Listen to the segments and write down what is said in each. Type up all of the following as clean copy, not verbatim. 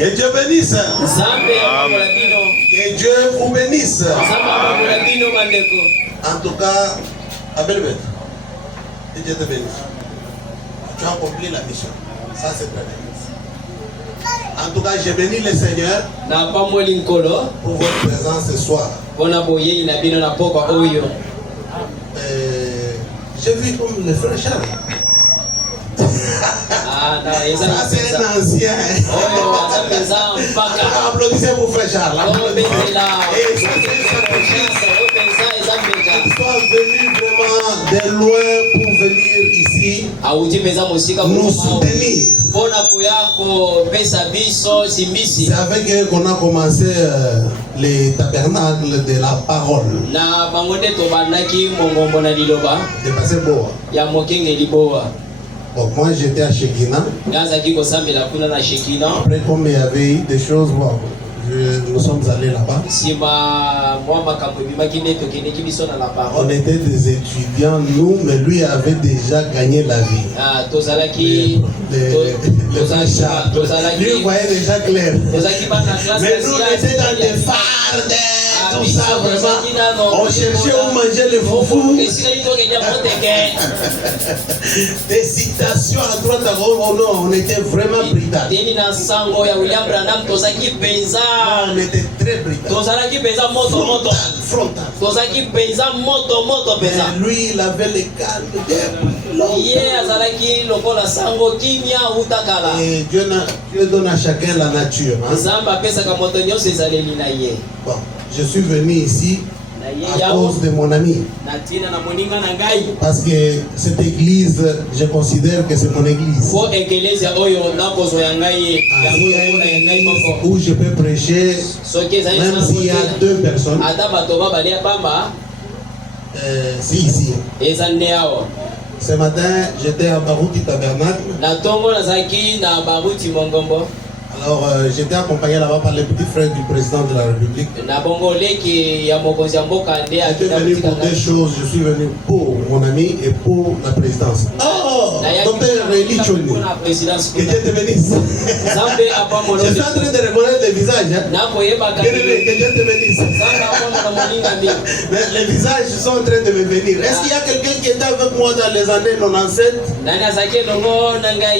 Que Dieu bénisse. Que Dieu vous bénisse. En tout cas, Abel, que Dieu te bénisse. Tu as accompli la mission. Ça, c'est très bien. En tout cas, je bénis le Seigneur pour votre présence ce soir. J'ai vu comme le frère Charles. Ça, c'est un ancien. Applaudissez pour frère Charles. Ils sont venus vraiment de loin pour venir ici nous soutenir. C'est avec eux qu'on a commencé les tabernacles de la parole. De passer Boa. Bon, moi j'étais à Shekina. Après, comme il y avait eu des choses, bon, nous sommes allés là-bas. On était des étudiants, nous, mais lui avait déjà gagné la vie. Lui voyait déjà clair. Mais nous, on était dans des fardes. Tout ça, vraiment, on cherchait où manger le foufou. Des citations à droite à gauche, oh non, on était vraiment brutals. On était très brutals. Frontal. Mais lui, il avait le calme. Et Dieu donne à chacun la nature. Hein? Bon. Je suis venu ici à cause de mon ami. Parce que cette église, je considère que c'est mon église. Où je peux prêcher, même s'il y a 2 personnes. Si ici. Ce matin, j'étais à Barouti Tabernacle. Alors, j'étais accompagné là-bas par les petits frères du président de la République. J'étais venu pour 2 choses. Je suis venu pour mon ami et pour la présidence. Oh, docteur Réli Choni. Que Dieu te bénisse. Je suis en train de reconnaître les visages. Hein? Que Dieu te bénisse. Mais les visages sont en train de me venir. Est-ce qu'il y a quelqu'un qui était avec moi dans les années 97?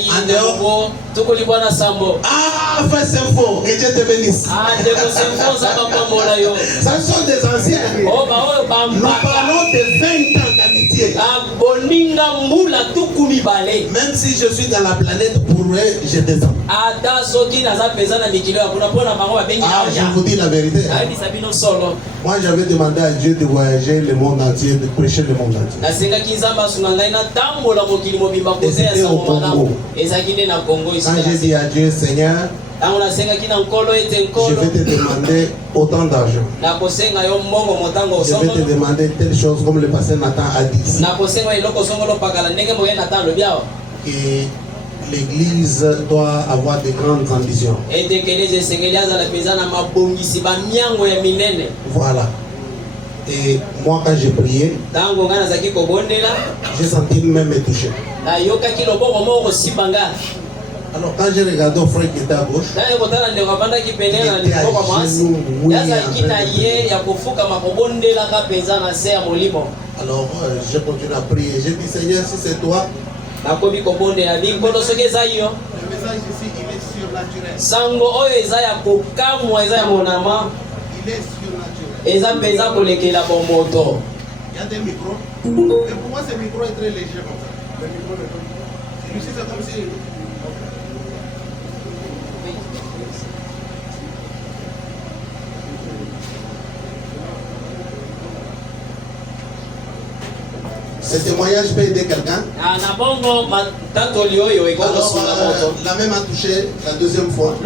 En dehors. Ah, fais c'est faux. Que Dieu te bénisse. Ça sont des anciens. Nous parlons de 20 ans d'amitié. Même si je suis dans la planète, pour eux, je descends. Ah, je vous dis la vérité. Moi, j'avais demandé à Dieu de voyager le monde entier, de prêcher le monde entier. Et c'était au Congo. Quand j'ai dit à Dieu, Seigneur, je vais te demander autant d'argent. Je vais te demander telle chose comme le pasteur Nathan a dit. Et l'église doit avoir de grandes ambitions. Voilà. Et moi, quand j'ai prié, j'ai senti même me toucher. Alors quand j'ai regardé au frère qui était à gauche, il était à genoux, alors j'ai continué à prier. J'ai dit, Seigneur, si c'est toi, le message ici, il est surnaturel. Il est surnaturel. Il y a des micros. Et pour moi, ce micro est très léger comme ça. Le micro est comme ça. Celui-ci, c'est comme si... Ce témoignage peut aider quelqu'un. Alors, la même a touché la 2e fois.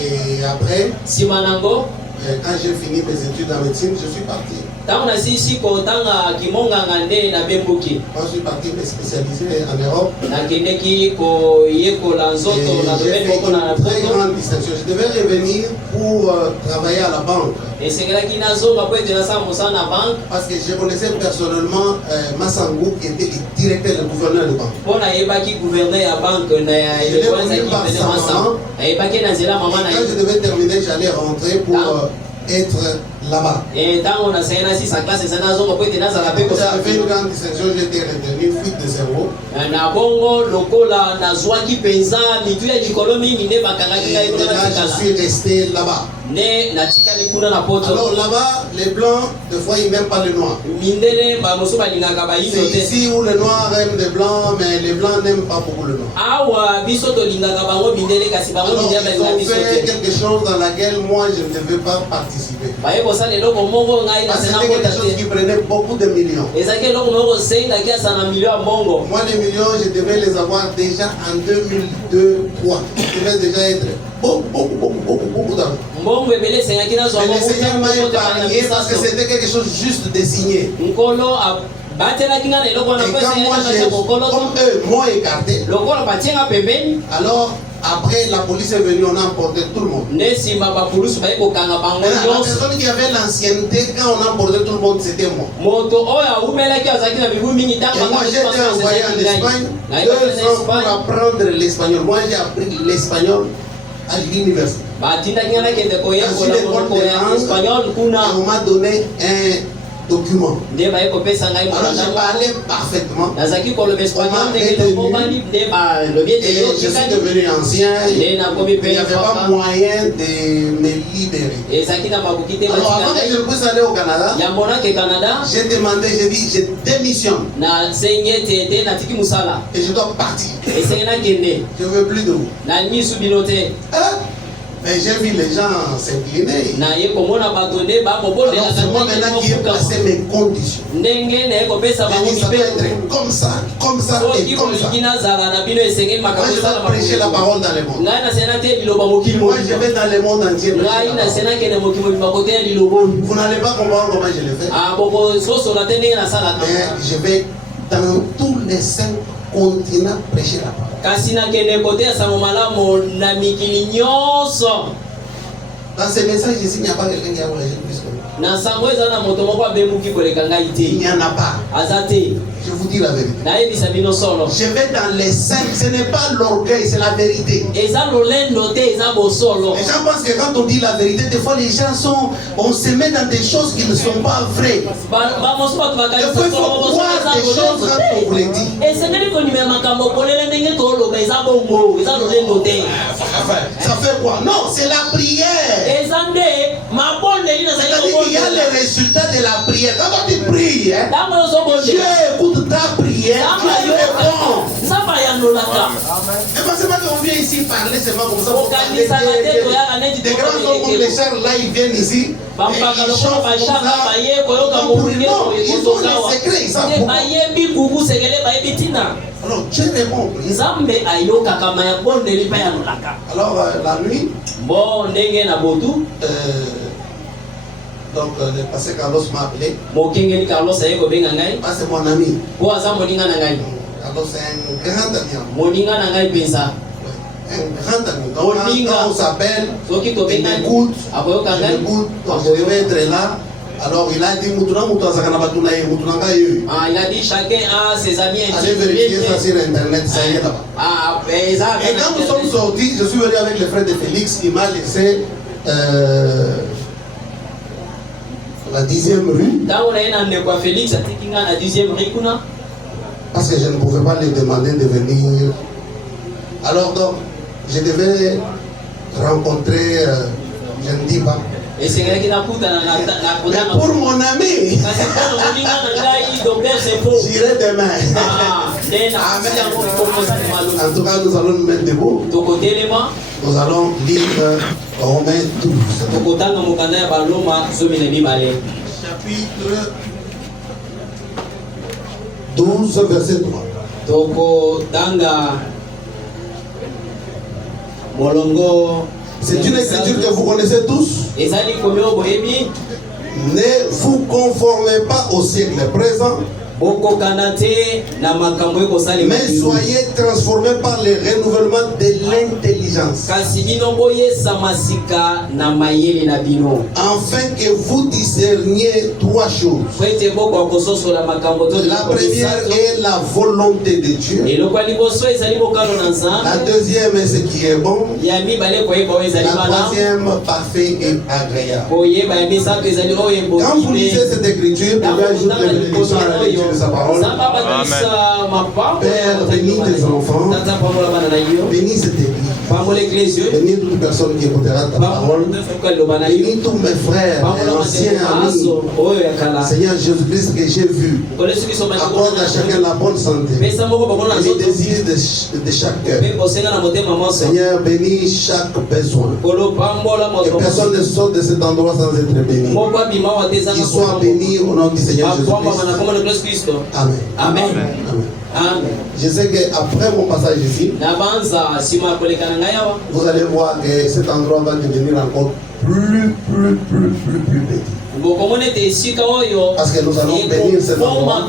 Et après, quand j'ai fini mes études en médecine, je suis parti. Moi, je suis parti me spécialiser en Europe. Et j'ai fait une très grande distinction. Je devais revenir pour travailler à la banque. Parce que je connaissais personnellement Massangou qui était le directeur, le gouverneur de banque. Je l'ai connu par sa maman. Et quand je devais terminer, j'allais rentrer pour être là-bas. J'avais fait une grande distinction, j'étais retenu, fuite de cerveau. Et là, je suis resté là-bas. Alors là-bas, les blancs, des fois, ils n'aiment pas les noirs. C'est ici où les noirs aiment les blancs, mais les blancs n'aiment pas beaucoup le noir. Alors, ils ont fait quelque chose dans laquelle moi, je ne devais pas participer. Parce que c'était quelque chose qui prenait beaucoup de millions. Moi, les millions, je devais les avoir déjà en 2002-2003. Je devais déjà être beaucoup d'argent. Mais le Seigneur m'a épargné parce que c'était quelque chose juste de signé. Et quand moi, comme eux m'ont écarté, alors après la police est venue, on a emporté tout le monde. La personne qui avait l'ancienneté, quand on a emporté tout le monde, c'était moi. Et moi j'étais envoyé en Espagne 2 ans pour apprendre l'espagnol. Moi j'ai appris l'espagnol à l'université. Ensuite, on m'a donné un document. Alors je parlais parfaitement. Et je suis devenu ancien. Il n'y avait pas moyen de me libérer. Alors avant que je puisse aller au Canada, j'ai demandé, j'ai dit, je démissionne. Et je dois partir. Je ne veux plus de vous. Mais j'ai vu les gens s'incliner. Alors c'est moi maintenant qui ai placé mes conditions. J'ai dit ça doit être comme ça et comme ça. Moi je vais prêcher la parole dans le monde. Moi je vais dans le monde entier. Vous n'allez pas comprendre comment je le fais. Mais je vais dans tous les 5 continents prêcher la parole. Dans ces messages ici, il n'y a pas quelqu'un qui a voyagé plus que moi. Il n'y en a pas. Je vous dis la vérité. Je vais dans les 5. Ce n'est pas l'orgueil, c'est la vérité. Les gens pensent que quand on dit la vérité, des fois les gens on se met dans des choses qui ne sont pas vraies. Des fois il faut croire des choses quand on vous les dit. Ça fait quoi? Non, c'est la prière. C'est-à-dire qu'il y a les résultats de la prière. Quand tu pries, Dieu écoute ta prière, Dieu répond. Et parce que quand on vient ici parler seulement comme ça, des grands hommes comme les chers là, ils viennent ici. Et ils chantent comme ça. Non, ils ont les secrets, ils savent beaucoup. Alors Dieu répond. Alors la nuit, donc le pasteur Carlos m'a appelé. C'est mon ami. Carlos est un grand ami. Un grand ami. Donc quand on s'appelle, il m'écoute, donc je devais être là. Alors il a dit il a dit chacun a ses amis. Allez vérifier ça sur internet, ça y est là-bas. Et quand nous sommes sortis, je suis venu avec le frère de Félix, il m'a laissé la 10e rue. Parce que je ne pouvais pas lui demander de venir. Alors donc, je devais rencontrer, je ne dis pas. Mais pour mon ami, j'irai demain. En tout cas, nous allons nous mettre debout. Nous allons lire Romains 12. Chapitre 12, verset 3. C'est une écriture que vous connaissez tous. Ne vous conformez pas au siècle présent, mais soyez transformés par le renouvellement de l'intelligence, afin que vous discerniez trois choses. La première est la volonté de Dieu. La deuxième est ce qui est bon. La troisième, parfait et agréable. Quand vous lisez cette écriture, vous ajoutez la bénédiction à la lecture de sa parole. Père, bénis tes enfants, bénis cette église, bénis toute personne qui écoutera ta parole, bénis tous mes frères et anciens amis. Seigneur Jésus-Christ que j'ai vu, accorde à chacun la bonne santé, les désirs de chaque cœur. Seigneur, bénis chaque besoin, que personne ne sorte de cet endroit sans être béni. Qu'il soit béni au nom du Seigneur Jésus-Christ. Amen. Amen. Amen. Je sais qu'après mon passage ici, vous allez voir que cet endroit va devenir encore plus petit. Parce que nous allons bénir cet endroit.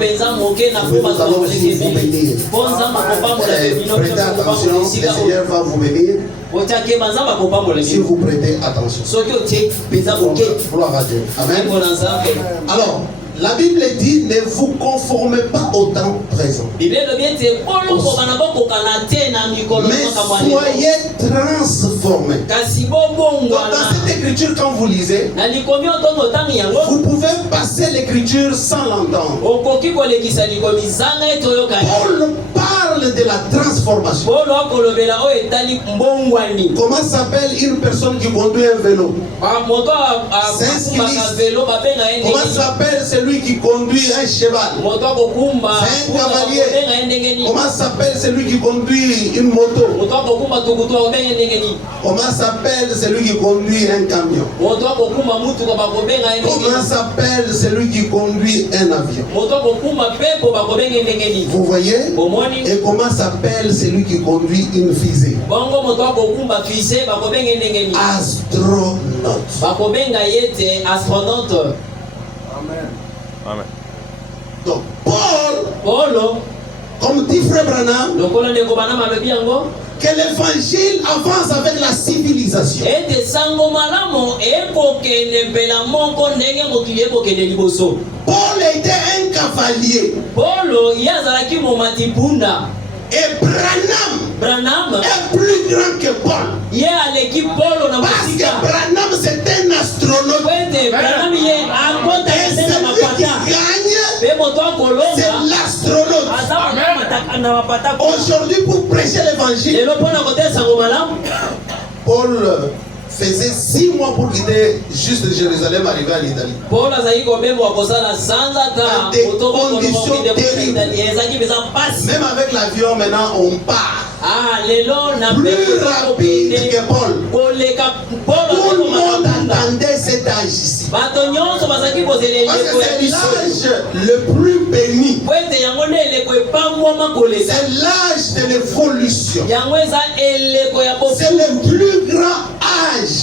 Nous allons aussi vous bénir. Prêtez attention, le Seigneur va vous bénir. Si vous prêtez attention. Gloire à Dieu. Amen. Alors, la Bible dit ne vous conformez pas au temps présent, mais soyez transformés. Donc dans cette écriture, quand vous lisez, vous pouvez passer l'écriture sans l'entendre. Paul parle de la transformation. Comment s'appelle une personne qui conduit un vélo? C'est un skilliste. Comment s'appelle celui qui conduit un cheval? C'est un cavalier. Comment s'appelle celui qui conduit une moto? Comment s'appelle celui qui conduit un camion? Comment s'appelle celui qui conduit un avion? Vous voyez? Et comment s'appelle celui qui conduit une fusée? Astronaute. Amen. Donc Paul, comme dit Frère Branham, que l'évangile avance avec la civilisation. Paul était un cavalier. Et Branham est plus grand que Paul. Parce que Branham c'est un astronaute. Et celui qui gagne, c'est l'astronaute. Aujourd'hui, pour prêcher l'évangile, Paul faisait 6 mois pour quitter juste de Jérusalem, arriver à l'Italie. Dans des conditions terribles. Même avec l'avion, maintenant, on part. Plus rapide que Paul. Tout le monde attendait cet âge ici. Parce que c'est l'âge le plus béni. C'est l'âge de l'évolution. C'est le plus grand âge.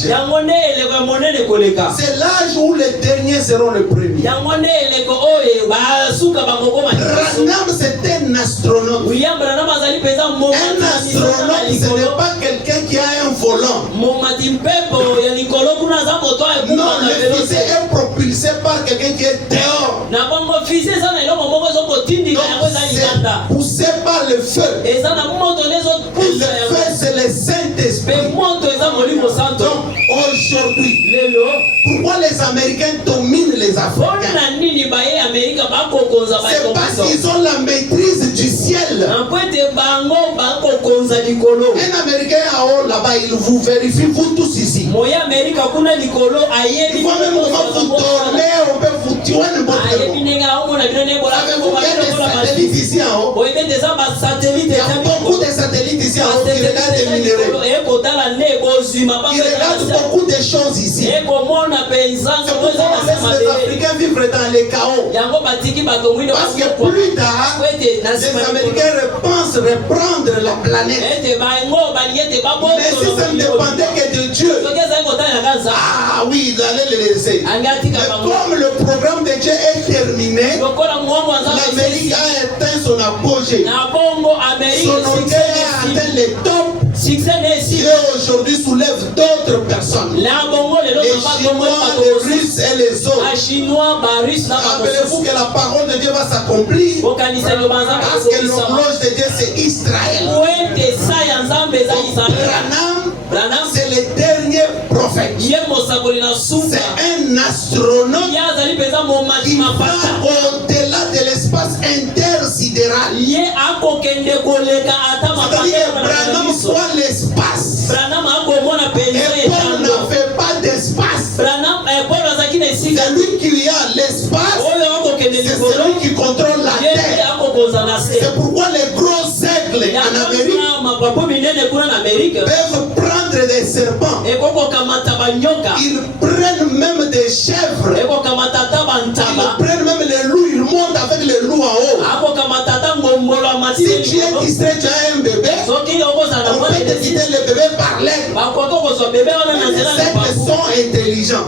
C'est l'âge où les derniers seront les premiers. Branham, c'est un astronaute. Un astronaute, ce n'est pas quelqu'un qui a un volant. Non, le fusée est propulsé par quelqu'un qui est dehors. Donc, c'est poussé par le feu. Et le feu, c'est le Saint-Esprit. Donc, aujourd'hui, pourquoi les Américains dominent les Africains? C'est parce qu'ils ont la maîtrise du ciel. Un Américain là-bas, il vous vérifie, vous tous ici. Il faut même quand vous tournez, on peut vous tuer n'importe quoi. Avez-vous bien des satellites ici en haut? Il y a beaucoup de satellites ici en haut qui regardent les minéraux. Ils regardent beaucoup de choses ici. C'est pour ça que les Africains vivent dans les chaos. Parce que plus tard, les Américains pensent reprendre la planète. Mais si ça ne dépendait que de Dieu, ah oui, ils allaient le laisser. Mais comme le programme de Dieu est terminé, l'Amérique a atteint son apogée. Son orgueil a atteint les tops. Dieu aujourd'hui soulève d'autres personnes. Les Chinois, les Russes et les autres. Rappelez-vous que la parole de Dieu va s'accomplir. Parce que l'horloge de Dieu c'est Israël. Branham, c'est le dernier prophète. C'est un astronaute qui va au-delà de l'espace intersidéral. C'est-à-dire Branham voit l'espace. Et Paul n'avait pas d'espace. C'est lui qui a l'espace. C'est celui qui contrôle la terre. C'est pourquoi les gros aigles en Amérique peuvent prendre des serpents. Ils prennent même des chèvres. Ils prennent même les loups. Ils montent avec les loups en haut. Si tu es distrait, tu as un bébé, on peut décider le bébé par l'aide. Les aigles sont intelligents.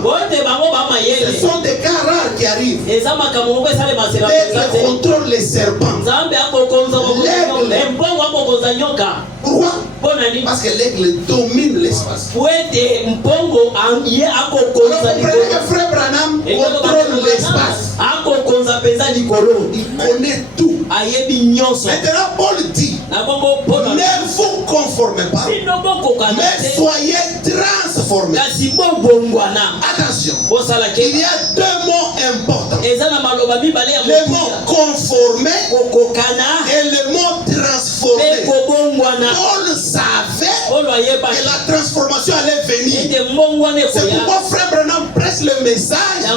Ce sont des cas rares qui arrivent. L'aigle contrôle les serpents. Pourquoi? Parce que l'aigle domine l'espace. Vous comprenez que Frère Branham contrôle l'espace. Il connaît tout. Maintenant Paul dit, ne vous conformez pas, mais soyez transformés. Attention, il y a deux mots importants. Le mot conformer et le mot transformer. Paul savait que la transformation allait venir. C'est pourquoi Frère Branham prêche le message, la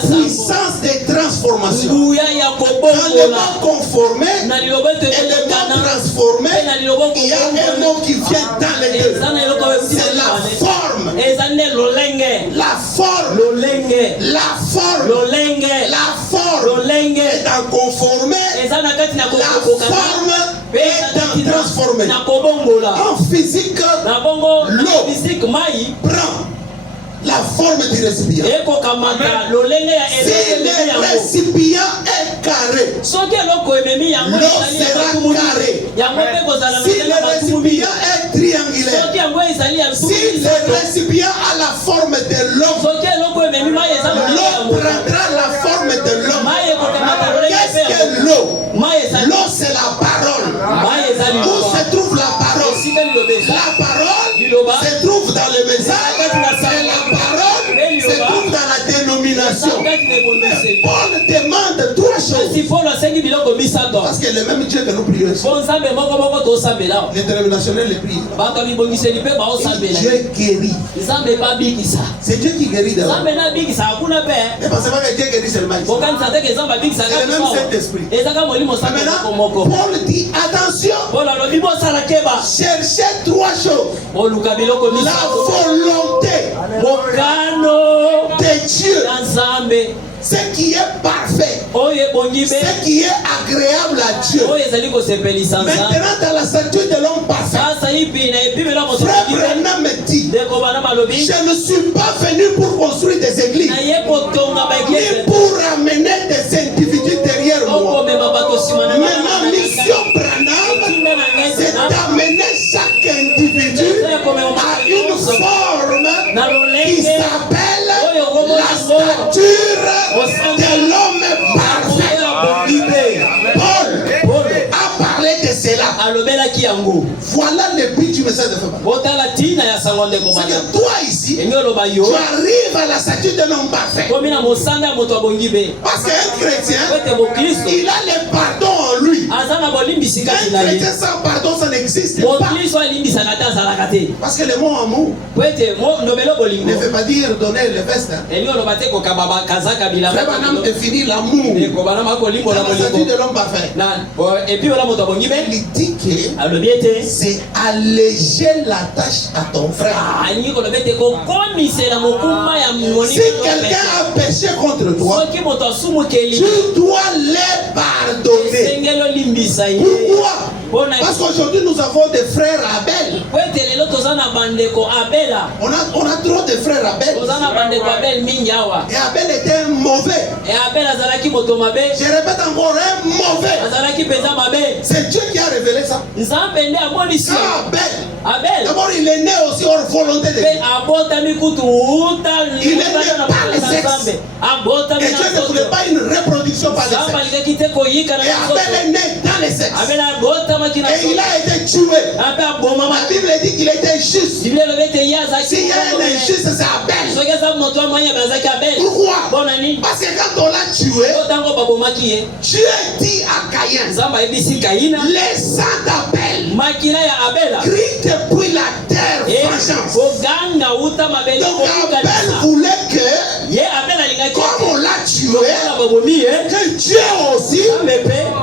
puissance des transformations. Dans le mot conformer et le mot transformer, il y a un mot qui vient dans les deux. C'est la forme. La forme. La forme. La forme est dans conformer. La forme est dans transformer. En physique, l'eau prend la forme du récipient. Si le récipient est carré, l'eau sera carrée. Si le récipient est triangulaire, si le récipient a la forme de l'homme, l'eau prendra la forme de l'homme. Qu'est-ce que l'eau? L'eau c'est la parole. Où se trouve la parole? La parole se trouve dans le message. Et la parole se trouve dans la dénomination. Mais Paul demande trois choses. Parce que le même Dieu que nous prions ici, les dénominationnels les prient. Et Dieu guérit. C'est Dieu qui guérit d'abord. Ne pensez pas que Dieu guérit seulement ici. C'est le même Saint-Esprit. Maintenant, Paul dit attention, cherchez trois choses. La volonté de Dieu, ce qui est parfait, ce qui est agréable à Dieu. Maintenant, dans la statue de l'homme parfait, Frère Branham me dit, je ne suis pas venu pour construire des églises, ni pour amener des individus derrière moi. Mais ma mission Branham, c'est d'amener chaque individu à une forme qui s'appelle la stature de l'homme parfait. Paul a parlé de cela. Voilà le but du message de Fabien. C'est que toi ici, tu arrives à la stature de l'homme parfait. Parce qu'un chrétien, il a le pardon en lui. Un chrétien sans pardon, ça n'existe pas. Parce que le mot amour ne veut pas dire donner le veste. Frère Branham définit l'amour. Ça dit de l'homme parfait. Il dit que c'est alléger la tâche à ton frère. Si quelqu'un a péché contre toi, tu dois les pardonner. Pourquoi? Parce qu'aujourd'hui nous avons des frères Abel. On a trop de frères Abel. Et Abel était mauvais. Je répète encore, un mauvais. C'est Dieu qui a révélé ça. Abel, d'abord il est né aussi hors volonté de Dieu. Il est né par le sexe. Et Dieu ne voulait pas une reproduction par le sexe. Et Abel est né dans le sexe. Et il a été tué. La Bible dit qu'il était juste. S'il y a un injuste, c'est Abel. Pourquoi? Parce que quand on l'a tué, Dieu dit à Caïn, les sangs d'Abel crient depuis la terre vengeance. Donc Abel voulait que, comme on l'a tué, que Dieu aussi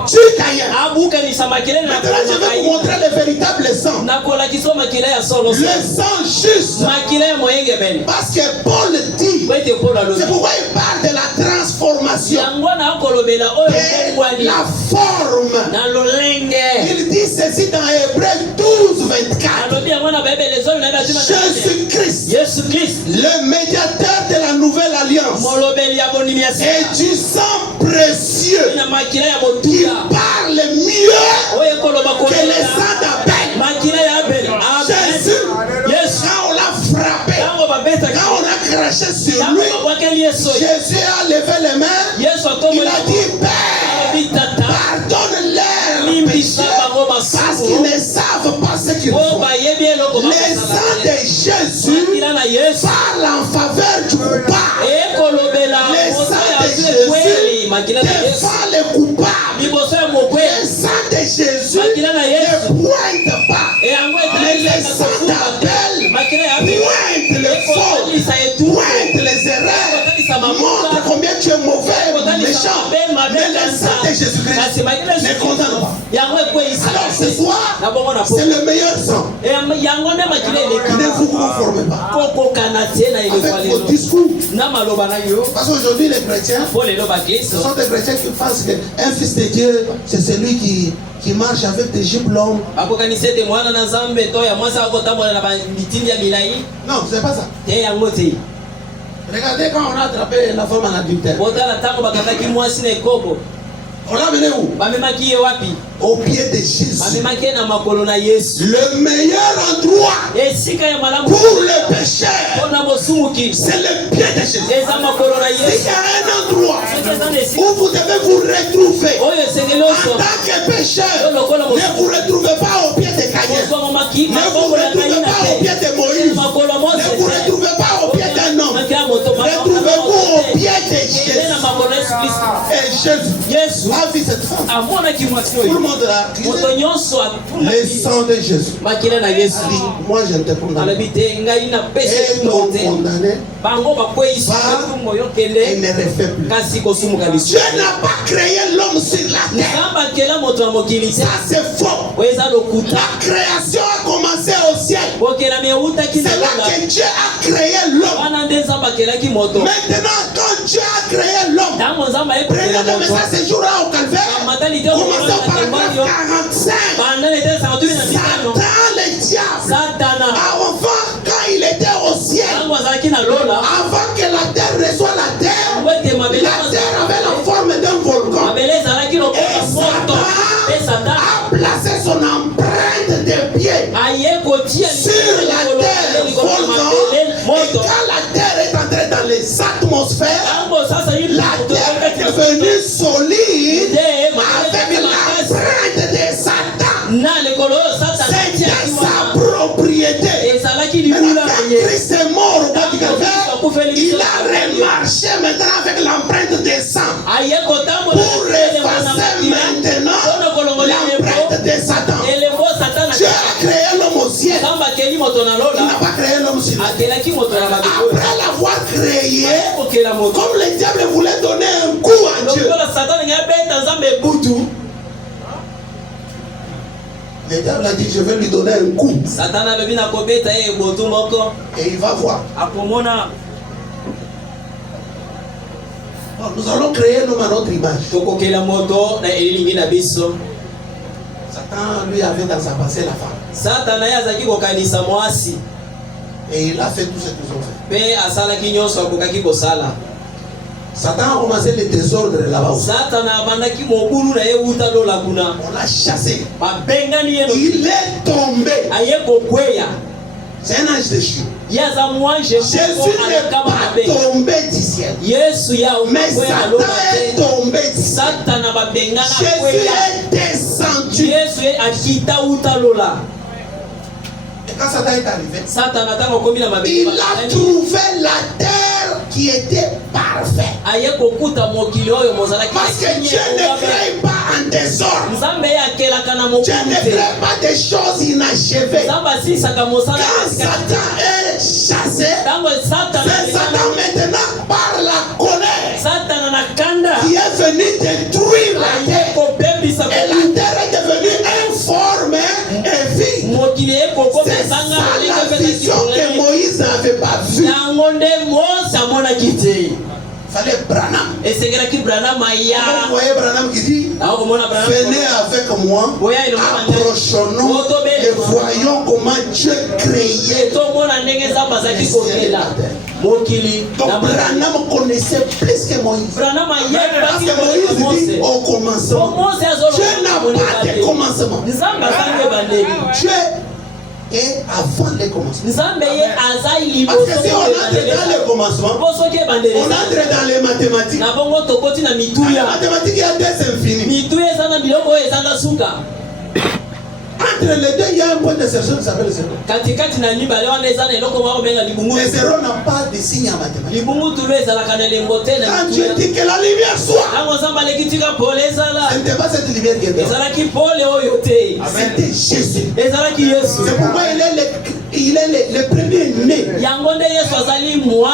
tue Caïn. Maintenant je vais vous montrer le véritable sang. Le sang juste. Parce que Paul dit, c'est pourquoi il parle de la transformation de la forme. Il dit ceci dans Hébreux 12:24. Jésus-Christ, le médiateur de la nouvelle alliance, et du sang précieux qui parle mieux que les sangs d'Abel. Jésus, quand on l'a frappé, quand on a craché sur lui, Jésus a levé les mains. Il a dit, Père, pardonne-leur péché, parce qu'ils ne savent pas ce qu'ils font. Les sangs de Jésus parlent en faveur du coupable. Les sangs de Jésus défendent les coupables. Les sangs de Jésus ne pointent pas. Mais les sangs d'Abel pointent les fautes, pointent les erreurs, montrent combien tu es mauvais, méchant. Mais les sangs de Jésus-Christ ne condamnent pas. Alors ce soir, c'est le meilleur sang. Ne vous conformez pas avec vos discours. Parce qu'aujourd'hui les chrétiens, ce sont des chrétiens qui pensent qu'un fils de Dieu, c'est celui qui marche avec des jupes longues. Non, c'est pas ça. Regardez quand on a attrapé la femme en adultère. On l'a mené où? Au pied de Jésus. Le meilleur endroit pour le pécheur, c'est le pied de Jésus. Il y a un endroit où vous devez vous retrouver en tant que pécheur. Ne vous retrouvez pas au pied de Caïn. Ne vous retrouvez pas au pied de Moïse. Ne vous retrouvez pas au pied d'un homme. Retrouvez-vous au pied de Jésus. Et Jésus a vu cette femme. Tout le monde l'a accusé. Le sang de Jésus. Moi je ne te condamne pas. Et ton condamné et ne refait plus. Dieu n'a pas créé l'homme sur la terre. Ça c'est faux. La création a commencé au ciel. C'est là que Dieu a créé l'homme. Maintenant quand Dieu a créé l'homme, prenez le message ce jour-là au calvaire. Commencez au paragraphe 45. Satan, le diable, avant quand il était au ciel, avant que la terre reçoive la terre avait la forme d'un volcan. Et Satan a placé son empreinte de pied sur la terre volcan. Et quand la terre est entrée dans les atmosphères, la terre est devenue solide avec l'empreinte de Satan. C'était sa propriété. Maintenant, quand Christ est mort au bas du calvaire, il a remarché maintenant avec l'empreinte de sang pour effacer maintenant l'empreinte de Satan. Dieu a créé l'homme au ciel. il n'a pas créé l'homme sur la terre. Après l'avoir créé, comme le diable voulait donner un coup à Dieu, le diable a dit je vais lui donner un coup. Et il va voir. Nous allons créer l'homme à notre image. Satan lui avait dans sa pensée la femme. Et il a fait tout ce qu'ils ont fait. Satan a commencé le désordre là-bas. On l'a chassé. Il est tombé. C'est un ange déchu. Jésus n'est pas tombé du ciel. Mais Satan est tombé du ciel. Jésus est descendu. Et quand Satan est arrivé, il a trouvé la terre qui était parfaite. Parce que Dieu ne crée pas en désordre. Dieu ne crée pas des choses inachevées. Quand Satan est chassé, c'est Satan maintenant par la colère qui est venu détruire la terre. Et la terre est devenue informe et vide. C'est ça la vision que Moïse n'avait pas vue. Il fallait Branham. Vous voyez Branham qui dit venez avec moi, approchons-nous et voyons comment Dieu créait. Donc Branham connaissait plus que Moïse. Parce que Moïse dit au commencement. Dieu n'a pas de commencement. Dieu est avant le commencement. Parce que si on entre dans le commencement, on entre dans les mathématiques. Dans les mathématiques, il y a des infinis. Entre les deux, il y a un point d'insertion qui s'appelle le zéro. Le zéro n'a pas de signe en mathématiques. Quand Dieu dit que la lumière soit, ce n'était pas cette lumière qui était. C'était Jésus. C'est pourquoi il est le premier né.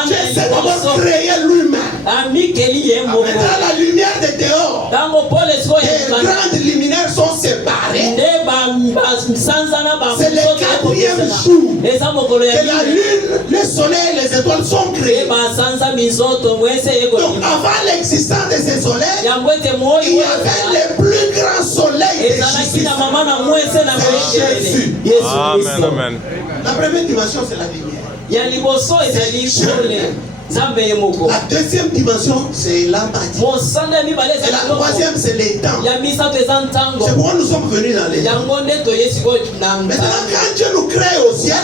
Dieu s'est d'abord créé lui-même. Maintenant, la lumière de dehors, les grandes luminaires sont séparées. C'est le 4e jour que la lune, le soleil et les étoiles sont créés. Donc avant l'existence de ces soleils, il y avait le plus grand soleil de Jésus. Amen. La première dimension, c'est la lumière. La deuxième dimension, c'est la matière. Et la troisième, c'est les temps. C'est pourquoi nous sommes venus dans les temps. Maintenant, quand Dieu nous crée au ciel,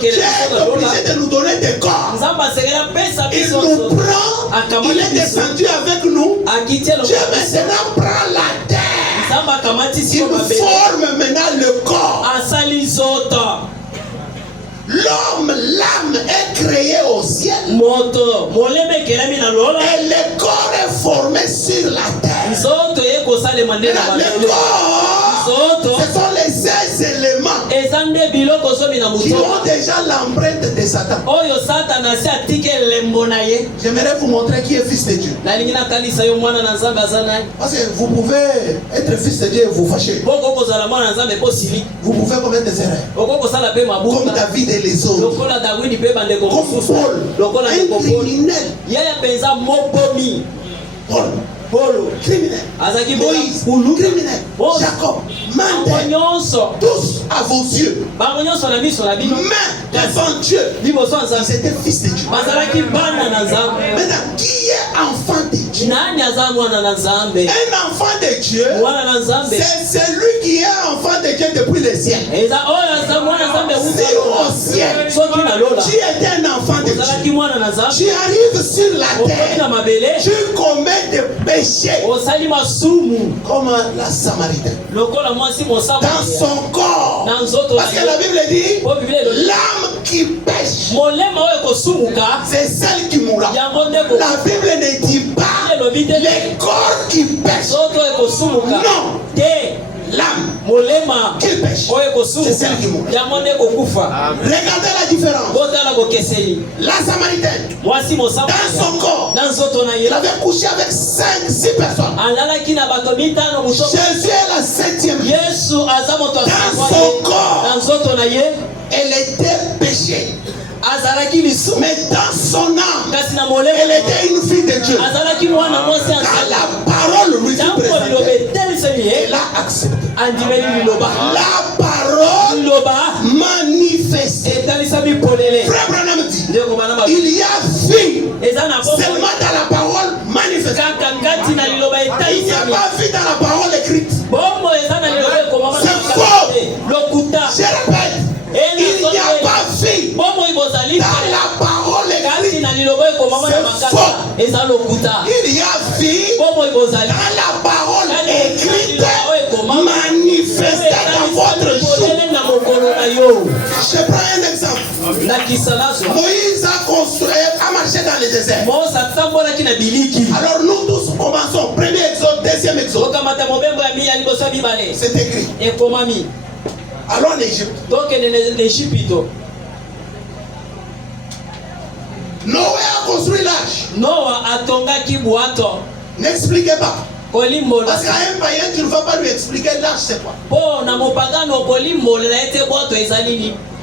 Dieu est obligé de nous donner des corps. Il nous prend, il est descendu avec nous. Dieu maintenant prend la terre. Il forme maintenant le corps. L'homme, l'âme est créée au ciel. Et le corps est formé sur la terre. Le corps, ce sont les 16 éléments qui ont déjà l'empreinte de Satan. J'aimerais vous montrer qui est fils de Dieu. Parce que vous pouvez être fils de Dieu et vous fâcher. Vous pouvez commettre des erreurs. Comme David et les autres. Comme Paul, un criminel. Paul, criminel. Moïse, criminel. Jacob, menteur. Tous à vos yeux. Mais devant Dieu, ils étaient fils de Dieu. Maintenant, qui est enfant de Dieu? Un enfant de Dieu, c'est celui qui est enfant de Dieu depuis le ciel. Si au ciel, tu étais un enfant de Dieu, tu arrives sur la terre, tu commets des péchés comme la Samaritaine dans son corps. Parce que la Bible dit l'âme qui pêche, c'est celle qui mourra. La Bible ne dit pas le corps qui pêche. Non, l'âme qui pêche. pêche, c'est celle qui mourrait. Regardez la différence. La Samaritaine, dans son corps, il avait couché avec 5-6 personnes. Jésus est la 7e. Dans son corps, elle était péchée. Mais dans son âme, elle était une fille de Dieu. Quand la parole lui fut présentée, elle a accepté. La parole manifestée. Frère Branham dit, il y a vie seulement dans la parole manifestée. Il n'y a pas vie dans la parole écrite. C'est faux. Je répète. Il n'y a pas vie dans la parole écrite. C'est faux. Il y a vie dans la parole écrite manifestée dans votre jour. Je prends un exemple. Moïse a marché dans le désert. Alors nous tous commençons. Premier exode, deuxième exode. C'est écrit. Allons en Égypte. Noé a construit l'arche. N'expliquez pas. Parce qu'à un païen, tu ne vas pas lui expliquer l'arche c'est quoi.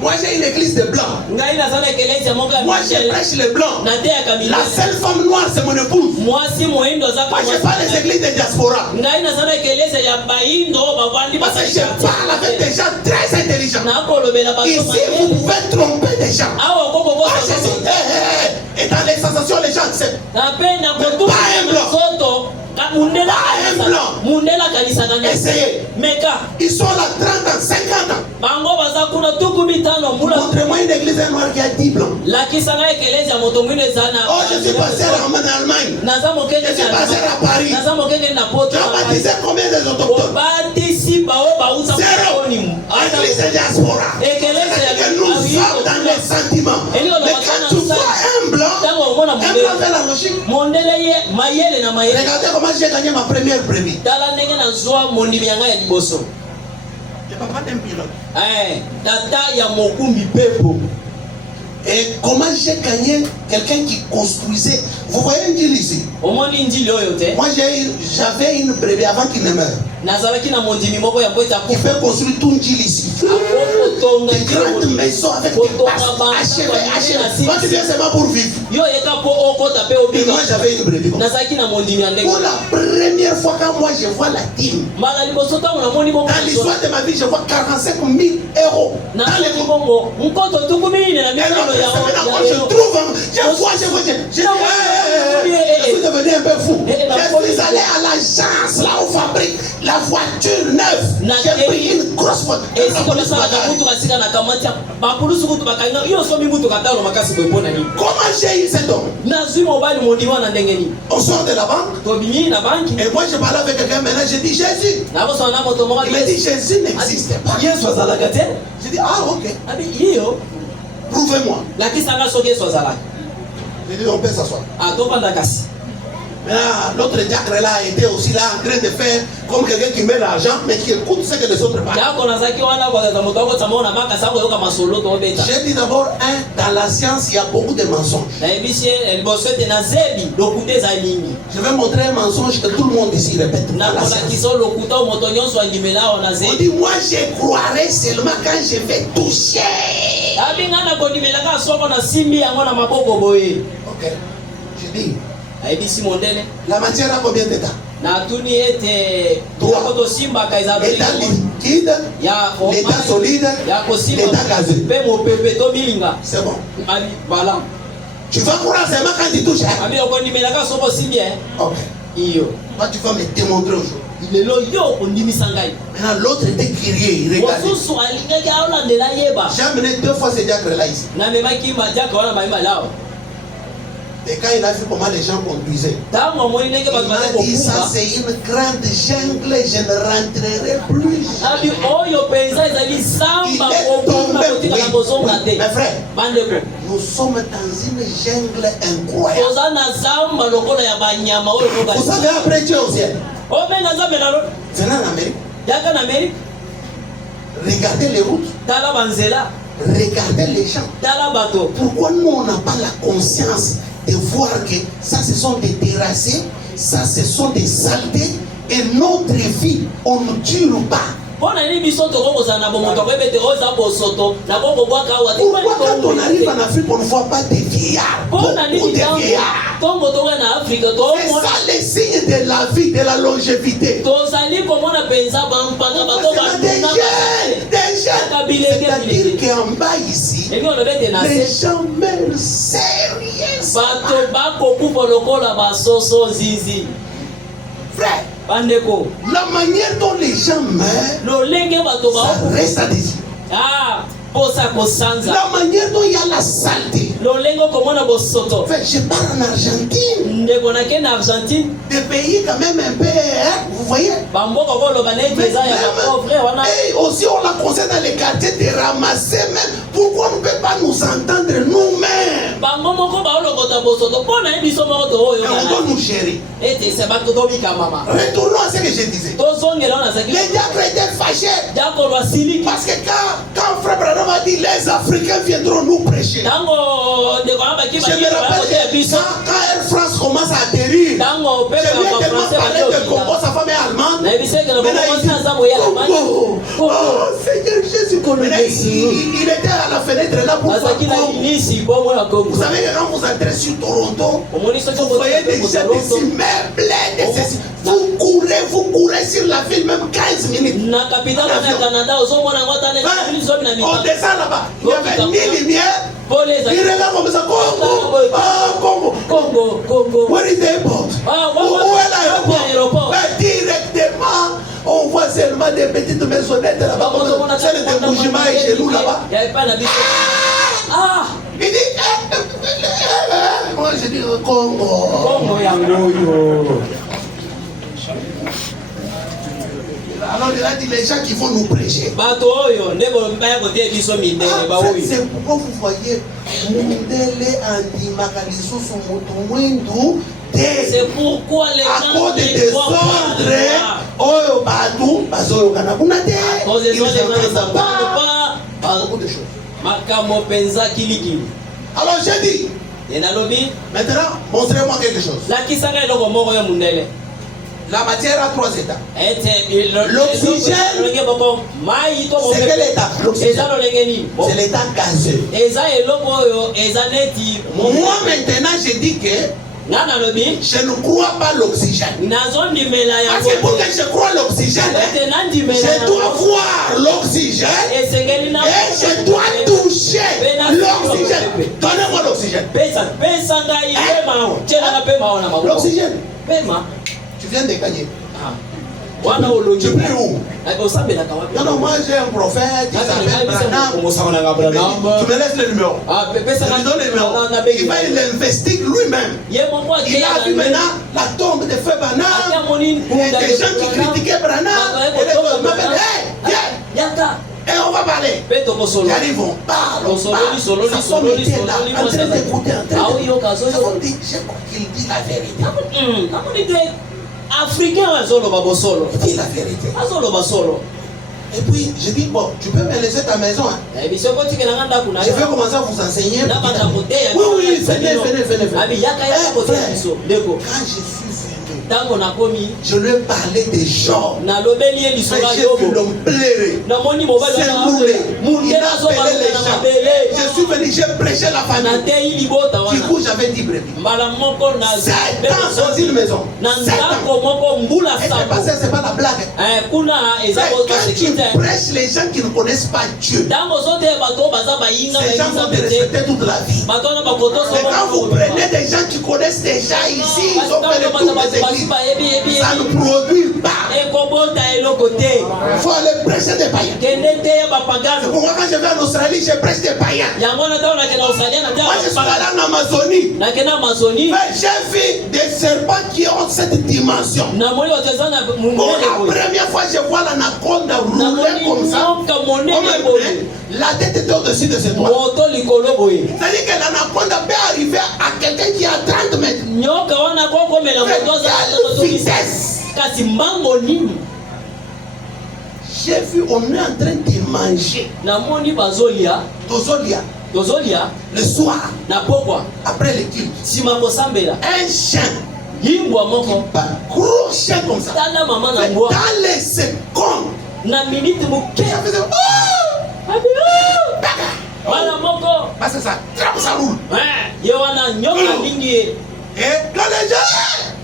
Moi j'ai une église de blancs. Moi je prêche les blancs. La seule femme noire c'est mon épouse. Moi je parle des églises de diaspora. Parce que je parle avec des gens très intelligents. Ici vous pouvez tromper des gens. Et dans les sensations les gens acceptent. Mais pas un blanc. Essayez. Ils sont là 30 ans, 50 ans. Montrez-moi une église noire qui a 10 blancs. Oh, je suis passé en Allemagne. Je suis passé à Paris. Tu as baptisé combien des autochtones? Zéro. Église de diaspora. Nous sommes dans les sentiments. Mais quand tu vois un blanc fait la logique. Regardez comment j'ai gagné ma première brebis. Le papa d'un pilote. Et comment j'ai gagné quelqu'un qui construisait. Vous voyez une île ici. Moi j'avais une brebis avant qu'il ne meure. Il fait construire toute une île ici. Des grandes maisons avec des bases achevées. Moi tu viens seulement pour vivre. Et moi j'avais une brebis. Pour la première fois quand moi je vois la dîme. Dans l'histoire de ma vie je vois 45 000 euros. Dans les Congo. Je trouve, je suis devenu un peu fou. Je suis allé à l'agence, là où fabrique la voiture neuve. J'ai pris une grosse voiture. Comment j'ai eu cet homme? On sort de la banque. Et moi je parlais avec quelqu'un maintenant, j'ai dit Jésus. Il m'a dit Jésus n'existe pas. J'ai dit ah ok. Prouvez-moi. J'ai dit on peut s'asseoir. L'autre diacre là était aussi là en train de faire comme quelqu'un qui met l'argent mais qui écoute ce que les autres parlent. J'ai dit d'abord, dans la science il y a beaucoup de mensonges. Je vais montrer un mensonge que tout le monde ici répète. On dit moi je croirai seulement quand je vais toucher. Ok, je dis la matière a combien d'états? L'état liquide, l'état solide, l'état gazeux. C'est bon. Tu vas croire seulement quand tu touches. Ok. Toi tu vas me démontrer aujourd'hui. Maintenant l'autre était curieux, il regardait. J'ai amené 2 fois ce diacre là ici. Et quand il a vu comment les gens conduisaient, il m'a dit ça c'est une grande jungle, je ne rentrerai plus. Il est tombé. Oui. Mes frères, nous sommes dans une jungle incroyable. Vous savez après Dieu au ciel. Venez en Amérique. Regardez les routes. Regardez les gens. Pourquoi nous on n'a pas la conscience de voir que ça ce sont des terrassés, ça ce sont des saletés et notre vie on ne tue pas. Pourquoi quand on arrive en Afrique on ne voit pas des vieillards? C'est ça les signes de la vie, de la longévité. C'est-à-dire qu'en bas ici, les gens meurent sérieusement. Frère, la manière dont les gens meurent, ça reste à désirer. La manière dont il y a la saleté. Fait, je pars en Argentine. Des pays quand même un peu, hein, vous voyez. Et aussi on la concerne dans les quartiers de ramasser même. Pourquoi on ne peut pas nous entendre nous-mêmes? On doit nous gérer. Retournons à ce que je disais. Les diacres étaient fâchés. Parce que quand frère Branham a dit les Africains viendront nous prêcher. Je me rappelle que quand Air France commence à atterrir, je lui ai tellement parlé de Congo, sa femme est allemande. Oh Seigneur Jésus, il était à la fenêtre là pour voir Congo. Vous savez que quand vous entrez sur Toronto, vous voyez des gens ici meublés, vous courez sur la ville même 15 minutes. On descend là-bas, il n'y avait ni lumière. Il regarde comme ça, Congo. Where is the airport? Où est l'aéroport? Directement, on voit seulement des petites maisonnettes là-bas. C'est le débouchement et chez nous là-bas. Il dit, moi je dis Congo. Alors il a dit les gens qui vont nous prêcher. C'est pourquoi vous voyez c'est pourquoi les gens à cause des désordres, ils n'entendent pas beaucoup de choses. Alors j'ai dit, maintenant montrez-moi quelque chose. La matière a 3 états. L'oxygène, c'est quel état? C'est l'état gazeux. Moi maintenant je dis que je ne crois pas l'oxygène. Parce que pour que je croie l'oxygène, je dois voir l'oxygène et je dois toucher l'oxygène. Donnez-moi l'oxygène. L'oxygène. Tu viens de gagner. Tu pries où? Non, moi j'ai un prophète qui s'appelle Branham. Tu me laisses le numéro. Je lui donne le numéro. Il va, il investigue lui-même. Il a vu maintenant la tombe de feu Branham. Et des gens qui critiquaient Branham. Et les autres m'appellent, hey, viens. Et on va parler. J'arrive, on parle. Ça sonne était là, en train d'écouter, je crois qu'il dit la vérité. Africain il dit la vérité. Et puis je dis bon, tu peux me laisser ta maison. Hein? Je vais commencer à vous enseigner. Oui, venez. Quand je suis venu, je lui ai parlé des gens. J'ai vu l'homme pleurer, s'enrouler. Il a appelé les gens. Je suis venu, j'ai prêché la famille. Du coup, j'avais 10 brebis. 7 ans sans une maison. 7 ans. Et c'est passé, c'est pas la blague. Quand tu prêches les gens qui ne connaissent pas Dieu, ces gens vont te respecter toute la vie. Mais quand vous prenez des gens qui connaissent déjà ici, ils ont fait le tour des églises, ça ne produit pas. Il faut aller prêcher des païens. C'est pourquoi quand je vais en Australie, je prêche des païens. Moi, je suis allé en Amazonie. Mais j'ai vu des serpents qui ont cette dimension. Pour la première fois, je vois l'anaconda rouler comme ça. La tête est au-dessus de ses doigts. C'est-à-dire que l'anaconda peut arriver à quelqu'un qui a 30 mètres. Quelle vitesse! j'ai vu, on est en train de manger. Namoni bazolia. Tozolia. Le soir. Na pokwa. Après le culte. Simako sambela. Un chien. Yimbwa moko. Gros chien comme ça. Tala maman na ngwa. Dans les secondes. Na minute muke. Ça faisait Wala moko. Parce que ça trappe, ça roule. Ouais. Yewana nyoka mingi. Et quand les gens.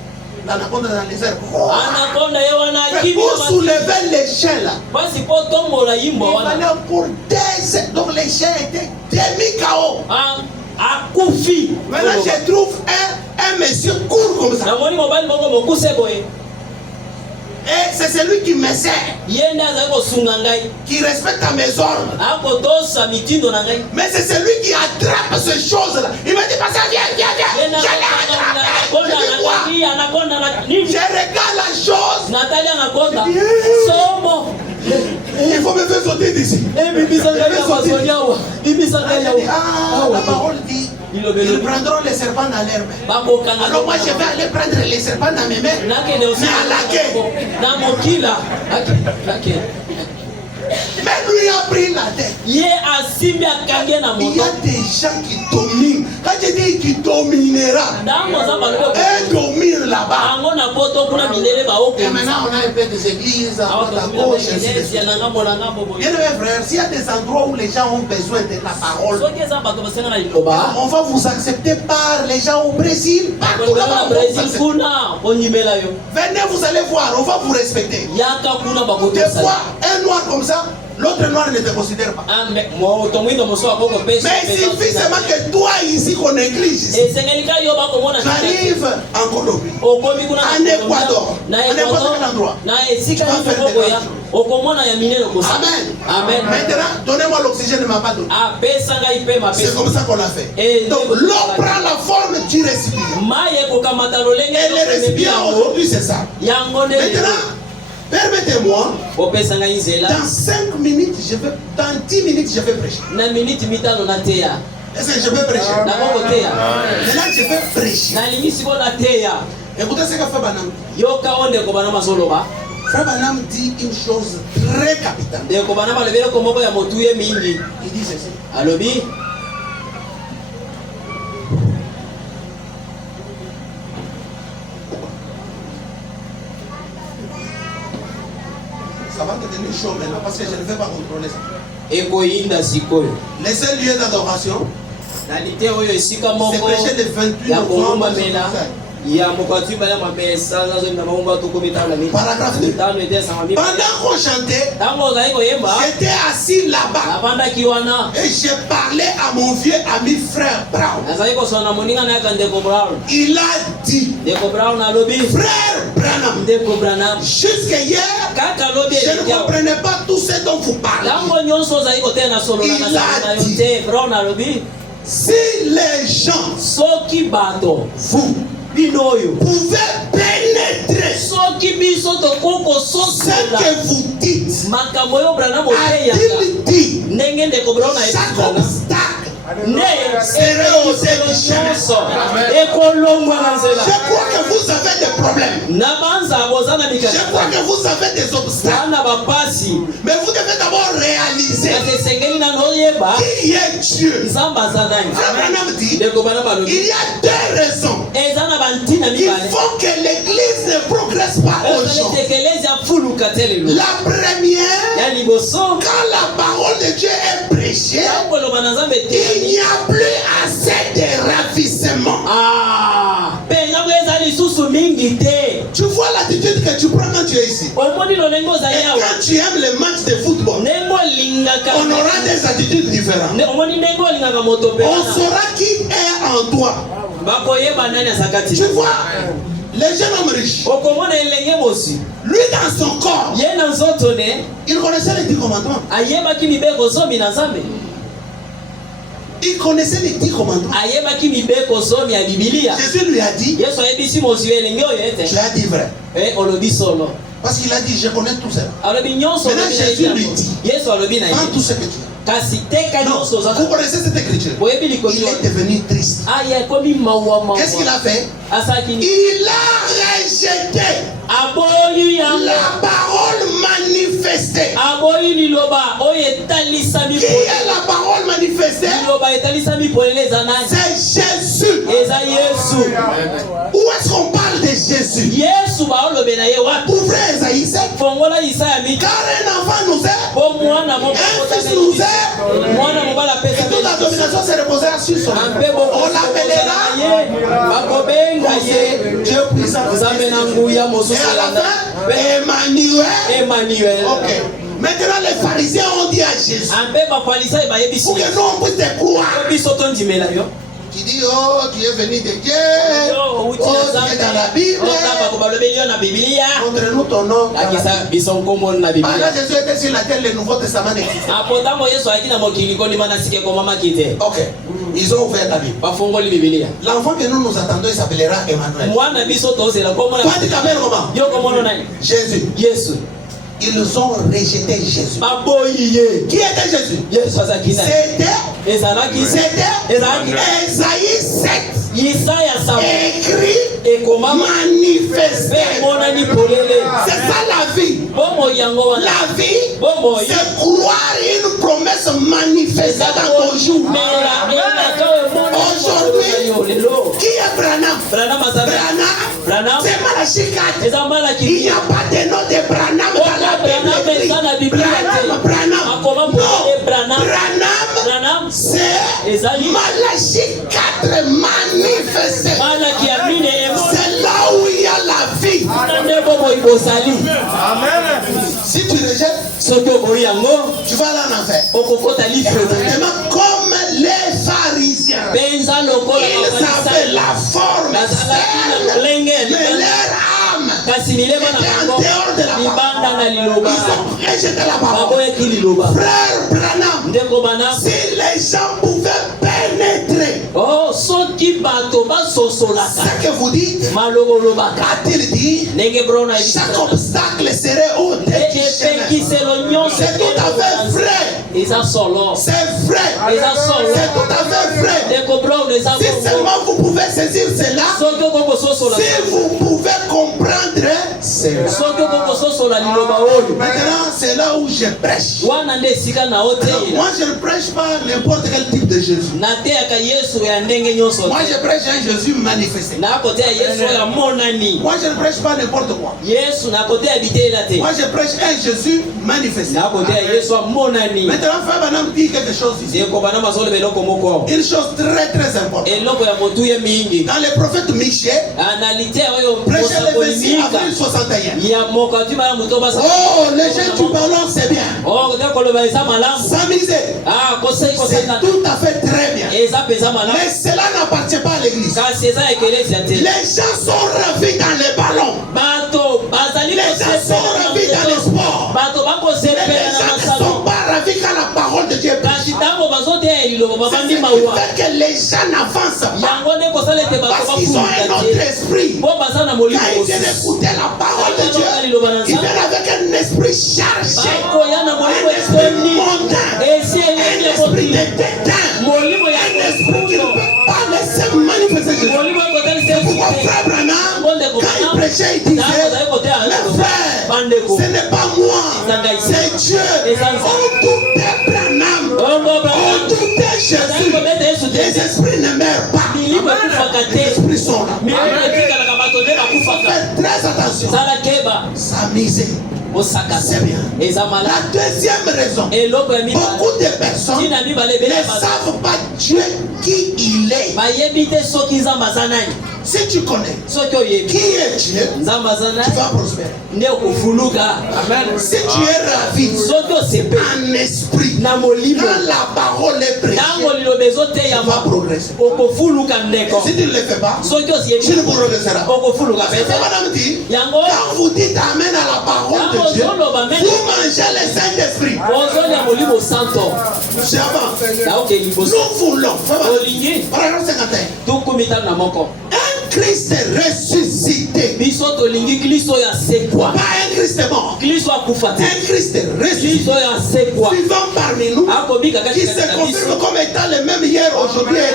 L'anaconda dans les airs. Anaconda yewana kimi. Pour soulever les chiens là. Basi po tombo la yimbo wana. Il fallait pour des. Donc les chiens étaient demi-KO. Akufi. Maintenant je trouve un monsieur court comme ça. Namoni mobile moko mokuse boye. Et c'est celui qui me sert. Yenda zako sungangai. Qui respecte mes ordres. Ako dosa mitindo nangai. Mais c'est celui qui attrape ces choses là. Il me dit pas ça, viens. Je l'ai attrapé. Je regarde la chose. Natalia anakonda. Somo. Il faut me faire sauter d'ici. La parole dit ils prendront les serpents dans leurs mains. Alors moi je vais aller prendre les serpents dans mes mains. Mais à laquelle mais lui a pris la tête. Il y a des gens qui dominent. Quand je dis qu'il dominera, et domine là-bas. Et maintenant on a un peu des églises à droite à gauche. Bien mes frères, s'il y a des endroits où les gens ont besoin de la parole, on va vous accepter par les gens au Brésil. Partout là-bas, venez, vous allez voir, on va vous respecter. Des fois, un noir comme ça, l'autre noir ne te considère pas. Mais il suffit seulement que toi ici qu'on néglige. J'arrive en Colombie, en Équateur, à n'importe quel endroit. Tu vas faire des choses. Amen. Maintenant, donnez-moi l'oxygène de ma pas donné. C'est comme ça qu'on l'a fait. Donc l'eau prend la forme du récipient. Et le récipient aujourd'hui c'est ça. Maintenant, permettez-moi, dans 5 minutes, dans 10 minutes, je vais prêcher. Est-ce que je vais prêcher? Maintenant, je vais prêcher. Écoutez ce que Frère Branham dit. Frère Branham dit une chose très capitale. Il dit ceci. Ça va te donner chaud maintenant parce que je ne vais pas contrôler ça. Les seuls lieux d'adoration, c'est prêcher le 28 novembre. Paragraphe 2. Pendant qu'on chantait, j'étais assis là-bas et j'ai parlé à mon vieux ami Frère Brown. Il a dit, Frère Branham, jusqu'à hier, je ne comprenais pas tout ce dont vous parlez. Il a dit, si les gens, vous pouvez pénétrer ce que vous dites, a-t-il dit, chaque obstacle serait ôté du chemin. Je crois que vous avez des problèmes. Je crois que vous avez des obstacles. Mais vous devez d'abord réaliser qui est Dieu. Frère Branham dit, il y a deux raisons qui font que l'église ne progresse pas aujourd'hui. La première, quand la parole de Dieu est prêchée, il n'y a plus assez de ravissement. Tu vois l'attitude que tu prends quand tu es ici. Et quand tu aimes les matchs de football, on aura des attitudes différentes. On saura qui est en toi. Tu vois, les jeunes hommes riches, lui dans son corps, il connaissait les 10 commandements. Il connaissait les 10 commandements. Jésus lui a dit, tu as dit vrai. Parce qu'il a dit, je connais tout ça. Maintenant Jésus lui dit, vends tout ce que tu as. Non, vous connaissez cette écriture. Il est devenu triste. Qu'est-ce qu'il a fait? Il a rejeté la parole magnifique manifestée. Qui est la parole manifestée? C'est Jésus. Où est-ce qu'on parle de Jésus? Ouvrez Esaïe 7. Car un enfant nous est, un fils nous est, et toute la domination se reposera sur son nom. On l'appellera Dieu puissant. Et à la fin, Emmanuel. Ok. Maintenant, les pharisiens ont dit à Jésus, pour que nous on puisse te croire. Tu dis, oh, tu es venu de Dieu, oh, tu es dans la Bible, montre-nous ton nom. Pendant que Jésus était sur la terre, le Nouveau Testament n'existait pas. Ok, ils ont ouvert la Bible. L'enfant que nous attendons, il s'appellera Emmanuel. Toi, tu t'appelles comment? Jésus. Ils ont rejeté Jésus. Qui était Jésus? C'était Esaïe 7. Écrit, manifesté. C'est ça la vie. La vie, c'est croire une promesse manifestée dans ton jour. Aujourd'hui, qui est Branham? Branham, c'est Malachie 4. Il n'y a pas de nom de Branham dans la Bible. Branham, c'est Malachie 4 manifesté. C'est là où il y a la vie. Amen. Si tu rejettes, tu vas aller en enfer. Comme les pharisiens, ils avaient la forme externe, mais leur âme était en dehors de la parole. Ils ont rejeté la parole. Frère Branham, si les gens pouvaient pénétrer ce que vous dites, a-t-il dit, chaque obstacle serait ôté du chemin. C'est tout à fait vrai. C'est vrai. C'est tout à fait vrai. Si seulement vous pouvez saisir cela, si vous pouvez comprendre cela. Maintenant, c'est là où je prêche. Moi, je ne prêche pas n'importe quel type de Jésus. Moi, je prêche un Jésus manifesté. Moi, je ne prêche pas n'importe quoi. Moi, je prêche un Jésus manifesté. Maintenant, Frère Branham dit quelque chose ici. Une chose très très importante. Dans les prophètes Michée, prêcher les versets avril 61. Oh, les gens du ballon, c'est bien. S'amuser, c'est tout à fait très bien. Mais cela n'appartient pas à l'église. Les gens sont ravis dans les ballons. Les gens sont ravis dans les sports. Mais les gens ne sont pas ravis quand la parole de Dieu est prêchée. C'est ce qui fait que les gens n'avancent pas. Parce qu'ils ont un autre esprit. Quand ils viennent écouter la parole de Dieu, ils viennent avec un esprit chargé, un esprit mondain, un esprit de dédain, un esprit qui ne peut pas laisser manifester Jésus. C'est pourquoi Frère Branham, quand il prêchait, il disait, mes frères, ce n'est pas moi, c'est Dieu. On tout est Branham, on tout est Jésus. Les esprits ne meurent pas. Les esprits sont là. Faites très attention. S'amuser. C'est bien. La deuxième raison, beaucoup de personnes ne savent pas Dieu qui il est. Si tu connais qui est Dieu, tu vas prospérer. Si tu es ravi en esprit, quand la parole est prêchée, tu vas progresser. Si tu ne le fais pas, tu ne progresseras. Madame dit, quand vous dites Amen à la parole de Dieu, vous mangez le Saint-Esprit. Nous voulons. Paragraphe 51. Un Christ ressuscité. Pas un Christ mort. Un Christ ressuscité. Vivant parmi nous. Qui se confirme comme étant le même hier, aujourd'hui et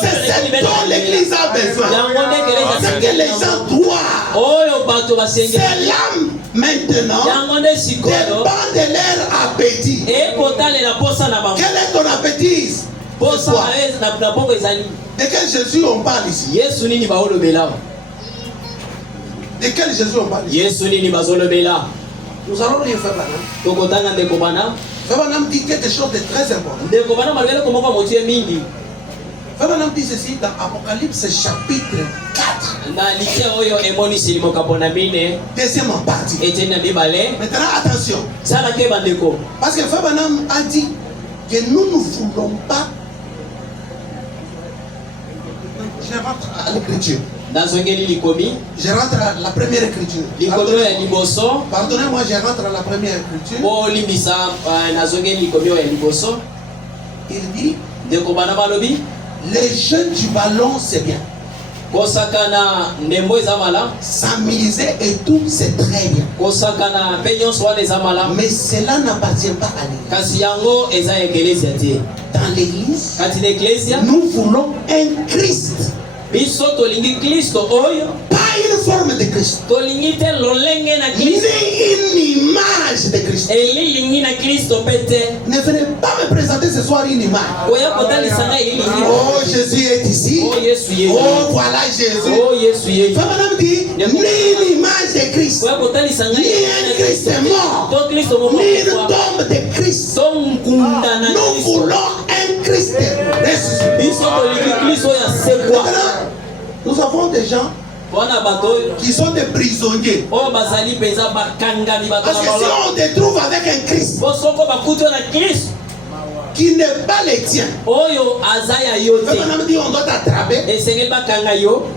c'est ce dont l'Église a besoin. Ce que les gens doivent. C'est l'âme maintenant dépend de leur appétit. Quel est ton appétit? De quel Jésus on parle ici? De quel Jésus on parle ici? Nous allons rien faire maintenant. Fabana dit quelque chose de très important. Fabana dit ceci dans Apocalypse chapitre 4. Deuxième partie. Maintenant attention. Parce que Fabana a dit que nous ne voulons pas. Je rentre à l'écriture. Je rentre à la première écriture. Pardonnez-moi, je rentre à la première écriture. Il dit les jeux du ballon, c'est bien. S'amuser et tout, c'est très bien. Mais cela n'appartient pas à l'Église. Dans l'Église, nous voulons un Christ. Pas une forme de Christ. Ni une image de Christ. Ne venez pas me présenter ce soir une image. Oh, Jésus est ici. Oh, voilà Jésus. Madame dit, ni une image de Christ, ni un Christ mort, ni une tombe de Christ. Nous voulons un Christ ressuscité. Nous avons des gens qui sont des prisonniers. Parce que si on te trouve avec un Christ qui n'est pas le tien, on doit t'attraper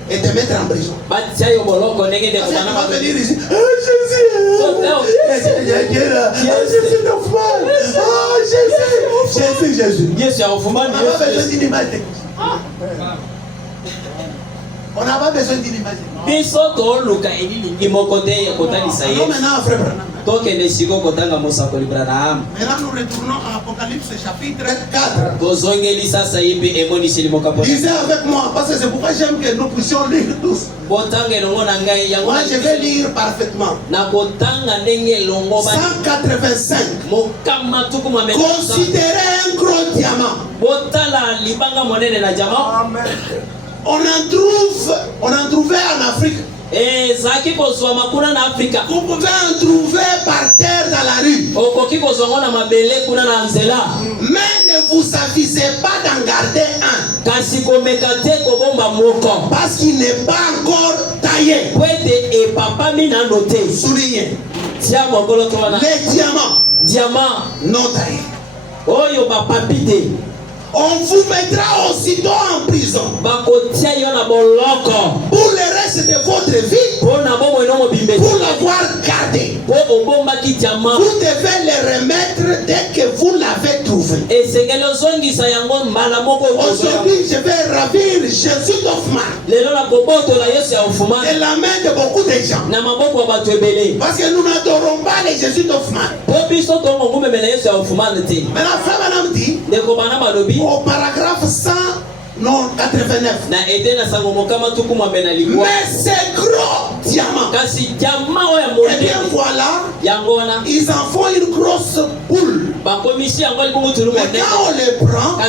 et te mettre en prison. Parce que tu vas venir ici. Jésus normal. Jésus. On n'a pas besoin d'une image. Maintenant, frère Branham. Maintenant, nous retournons à Apocalypse chapitre 4. Lisez avec moi, parce que c'est pourquoi j'aime que nous puissions lire tous. Moi, je vais lire parfaitement. 185. Considérez un gros diamant. Amen. On en trouvait en Afrique. Vous pouvez en trouver par terre dans la rue. Mais ne vous avisez pas d'en garder un. Parce qu'il n'est pas encore taillé. Soulignez. Les diamants non taillés. On vous mettra aussitôt en prison. Pour le reste de votre vie, pour l'avoir gardé, vous devez le remettre dès que vous l'avez trouvé. Aujourd'hui, je vais ravir Jésus d'Hoffmann de la main de beaucoup de gens. Parce que nous n'adorons pas les Jésus d'Hoffmann. Maintenant, frère Madame dit, au paragraphe 189. Mais ces gros diamants, et bien voilà, ils en font une grosse boule. Mais quand on les prend, on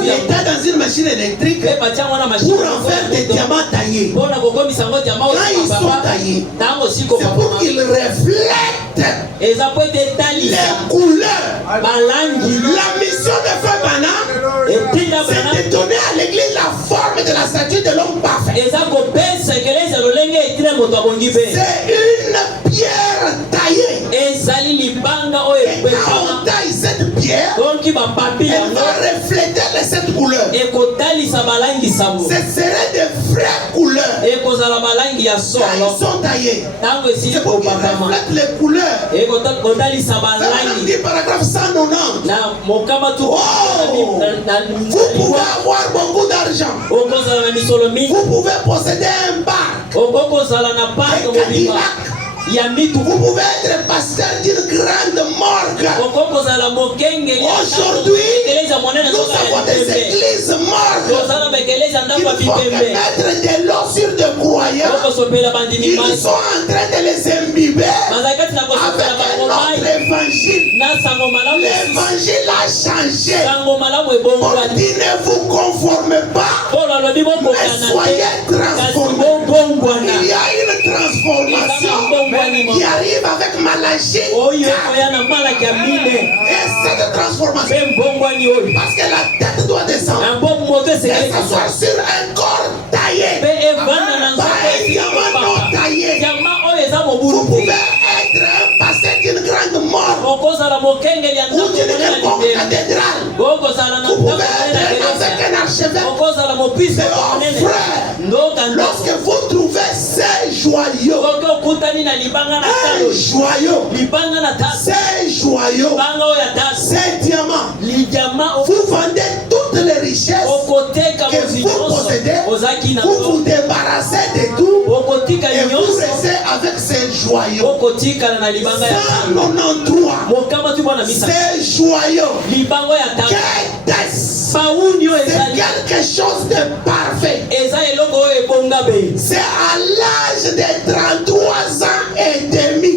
les taille dans une machine électrique pour en faire des diamants taillés. Quand ils sont taillés, c'est pour qu'ils reflètent les couleurs. La mission de Frère Branham, c'est de donner à l'église la forme de la statue de l'homme parfait. C'est une pierre taillée. Et quand on taille cette pierre, elle va refléter les 7 couleurs. Ce seraient des vraies couleurs. Quand ils sont taillés, c'est pour qu'ils reflètent les couleurs. Dit paragraphe 190. Vous pouvez avoir beaucoup d'argent. Vous pouvez posséder un bar, un Cadillac. Vous pouvez être pasteur d'une grande morgue. Aujourd'hui, nous avons des églises morgues. qu'il faut que mettre de l'eau sur des croyants. Ils sont en train de les imbiber avec un autre évangile. L'évangile a changé. Pour dire ne vous conformez pas, mais soyez transformés. Il y a une transformation qui arrive avec Malachie. Et cette transformation, parce que la tête doit descendre et s'asseoir sur un corps taillé, pas un diamant non taillé. Vous pouvez être un passé d'une grande mort ou d'une quelconque cathédrale. Vous pouvez être avec un archevêque. Mais oh frère, lorsque vous trouvez ces joyaux, ces joyaux, ces diamants, vous vendez toutes les richesses que vous possédez, vous vous débarrassez de tout et vous restez avec ces joyaux. 193, ces joyaux, c'est quelque chose de parfait. C'est à l'âge de 33 ans et demi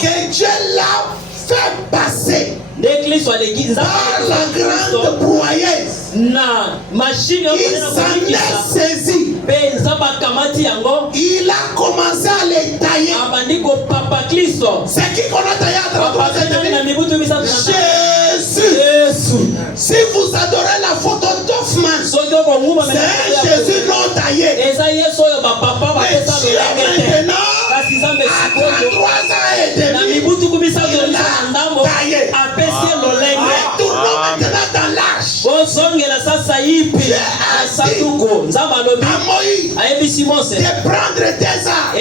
que Dieu l'a fait passer par la grande broyeuse. Il s'en est saisi. Il a commencé à les tailler. C'est qui qu'on a taillé à 33 ans et demi? Jésus. Si vous adorez la photo d'Hoffman, c'est un Jésus non taillé. Mais Dieu maintenant, à 33 ans et demi, il l'a taillé. Retournons maintenant dans l'arche. Dieu a dit à Moïse de prendre tes arbres.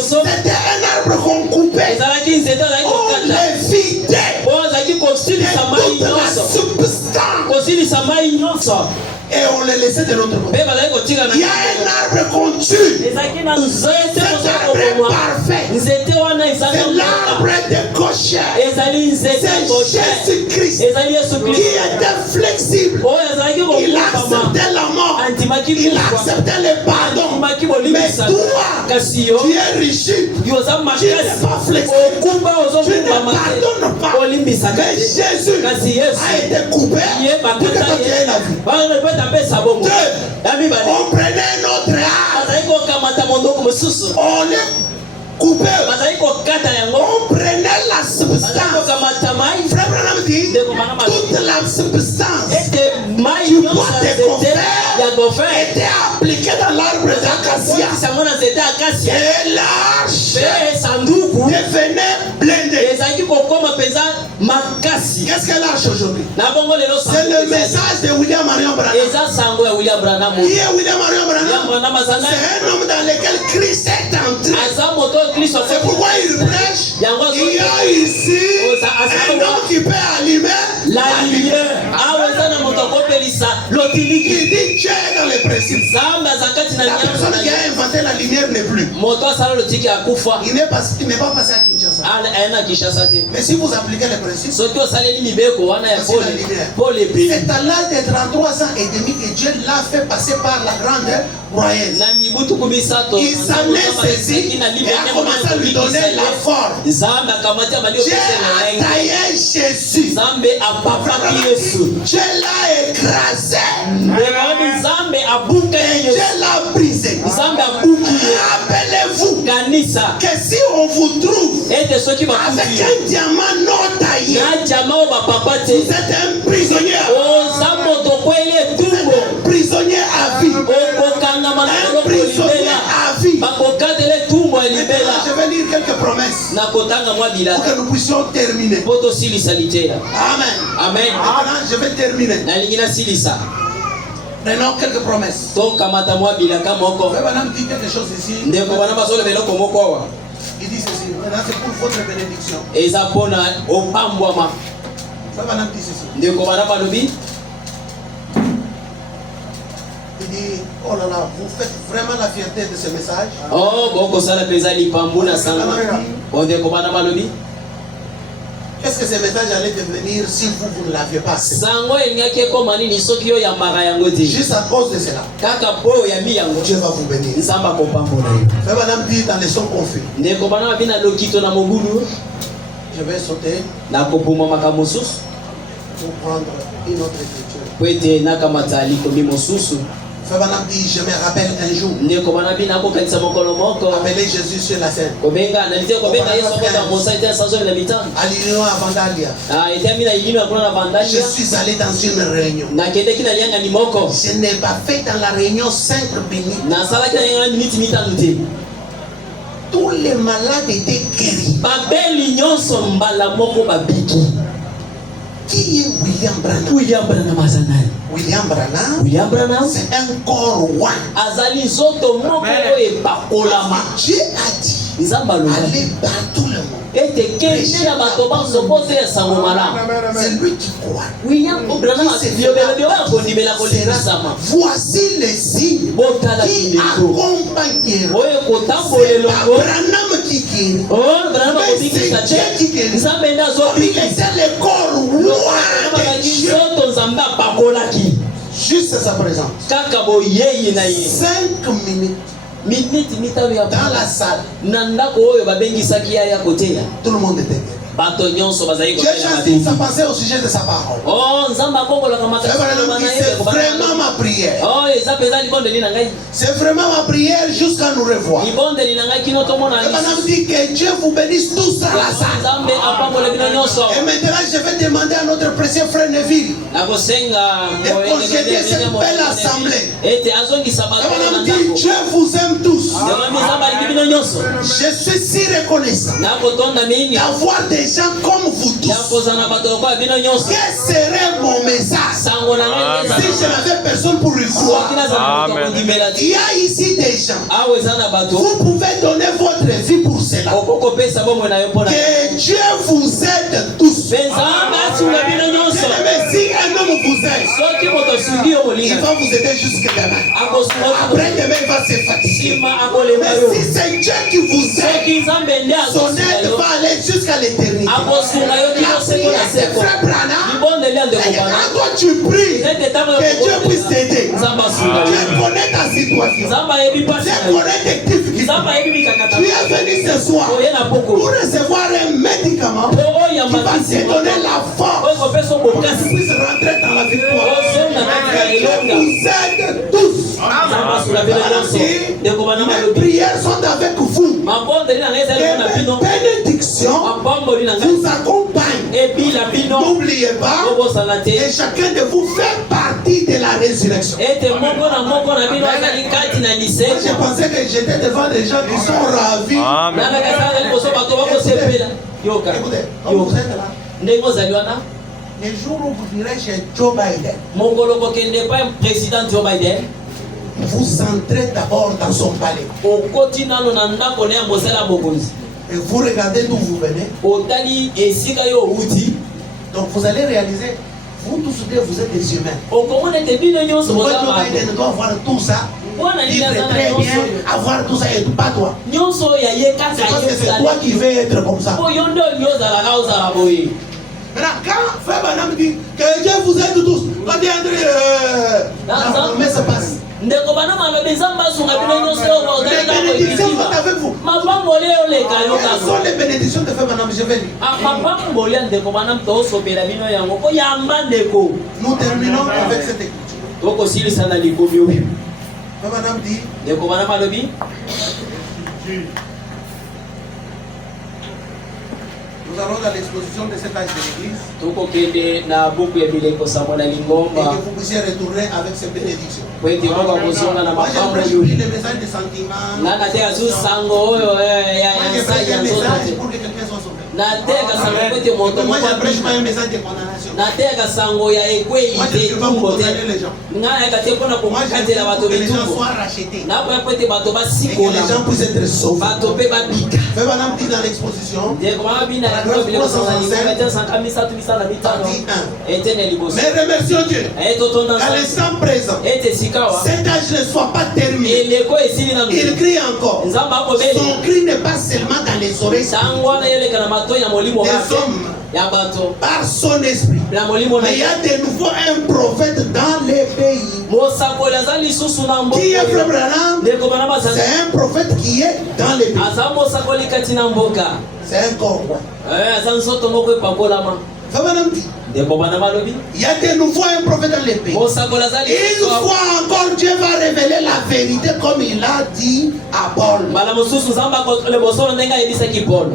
C'était un arbre qu'on coupait. On les vidait de toute la substance. Et on les laissait de l'autre côté. Il y a un arbre qu'on tue. Cet arbre est parfait. C'est l'arbre de Goshen. C'est Jésus-Christ qui était flexible. Il acceptait la mort. Il acceptait le pardon. Mais toi, tu es rigide. Tu n'es pas flexible. Tu ne pardonnes pas. Mais Jésus a été coupé pour que toi tu aies la vie. On prenait notre arbre, on les coupait, on prenait la substance. Frère Branham dit, toute la substance du bois de gopher était appliquée dans l'arbre d'acacia. Et l'arche devenait blindée. Qu'est-ce que l'arche aujourd'hui? C'est le message de William Marion Branham. Qui est William Marion Branham? C'est un homme dans lequel Christ est entré. C'est pourquoi il prêche. Il y a ici un homme qui peut allumer la lumière. Il dit Dieu est dans les principes. La personne qui a inventé la lumière n'est plus. Il n'est pas passé à Kinshasa. Mais si vous appliquez les principes, c'est à l'âge de 33 ans et demi que Dieu l'a fait passer par la grande broyeuse. Il s'en est saisi et a commencé à lui donner la forme. Dieu a taillé Jésus. Dieu l'a écrasé. Et Dieu l'a brisé. Rappelez-vous que si on vous trouve avec un diamant non taillé, vous êtes un prisonnier. Vous êtes un prisonnier à vie. Un prisonnier à vie. Je vais lire quelques promesses pour que nous puissions terminer. Amen. Amen. Je vais terminer. Prenons quelques promesses. Madame dit quelque chose ici. Il dit ceci. Maintenant c'est pour votre bénédiction. Madame dit ceci. Il dit, oh là là, vous faites vraiment la fierté de ce message. Qu'est-ce qu'est-ce que ce message allait devenir si vous ne l'aviez pas fait? Juste à cause de cela, Dieu va vous bénir. Frère Madame dit dans les sons confus. Je vais sauter pour prendre une autre écriture. Frère Madame dit, je me rappelle un jour, appelé Jésus sur la scène. Je suis allé dans une réunion. Je n'ai pas fait dans la réunion 5 minutes. Tous les malades étaient guéris. Qui est William Branham? William Branham, c'est un corps roi. Dieu a dit, allez par tout le monde. C'est lui qui croit. Voici les signes qui accompagneront. C'est pas Branham qui guérit, mais c'est Dieu qui guérit. Il était le corps roi de Dieu. Juste sa présence. 5 minutes. Dans la salle, tout le monde était guéri. Dieu ça passait au sujet de sa parole. C'est vraiment ma prière. C'est vraiment ma prière jusqu'à nous revoir. Dit que Dieu vous bénisse tous à la salle. Et maintenant je vais demander à notre précieux frère Neville de concéder cette belle assemblée. Dit Dieu vous aime tous. Je suis si reconnaissant d'avoir des gens comme vous tous. Quel serait mon message si je n'avais personne pour le croire? Il y a ici des gens. Vous pouvez donner votre vie pour cela. Que Dieu vous aide tous. Si un homme vous aide, il va vous aider jusqu'à demain. Après demain, il va se fatiguer. Mais si c'est Dieu qui vous aide, son aide va aller jusqu'à l'éternité. La prière c'est frère Branham. Quand toi tu pries, que Dieu puisse t'aider. Dieu connaît ta situation. Dieu connaît tes difficultés. Tu es venu ce soir pour recevoir un médicament qui va te donner la force pour que tu puisses rentrer dans la victoire. Que Dieu vous aide tous. Mes prières sont avec vous. Que mes bénédictions vous accompagnent. N'oubliez pas, et chacun de vous fait partie de la résurrection. Je pensais que j'étais devant des gens qui sont ravis. Écoutez, vous êtes là. Les jours où vous direz chez Joe Biden, vous entrez d'abord dans son palais. Et vous regardez d'où vous venez. Donc vous allez réaliser, vous tous que vous êtes des humains. Pourquoi Joe Biden doit avoir tout ça? Vivre très bien, avoir tout ça et pas toi. C'est parce que c'est toi qui veux être comme ça. Maintenant, quand Frère Branham dit que Dieu vous aide tous, quand il y a la promesse passe. Les bénédictions sont avec vous. Quelles sont les bénédictions de Frère Branham? Je vais lire. Nous terminons avec cette écriture. Frère Branham dit, nous allons dans l'exposition de cet âge de l'église et que vous puissiez retourner avec ces bénédictions. Moi j'ai pris le message de sentiment. Moi j'ai pris un message pour que quelqu'un soit sauvé. Moi j'apprêche pas un message de condamnation. Moi je ne suis pas pour condamner les gens. Moi je veux que les gens soient rachetés et que les gens puissent être sauvés. Frère Branham dit dans l'exposition, mais remercions Dieu qu'à l'instant présent, cet âge ne soit pas terminé. Il crie encore. Son cri n'est pas seulement dans les oreilles des hommes, ya bato par son esprit. na molimo na Mais il y a de nouveau un prophète dans les pays. mosakoli aza lisusu na mboka Qui est Frère Branham? ndeko bana bazali C'est un prophète qui est dans les pays. aza mosakoli kati na mboka C'est un corps. aza nzoto moko epakolama Frère Branham dit, ndeko bana balobi il y a de nouveau un prophète dans les pays. mosakoli aza Une lisusu fois encore, Dieu va révéler la vérité comme il a dit à Paul. mbala mosusu nzambe akosolo ndenge ayebisaki Paul.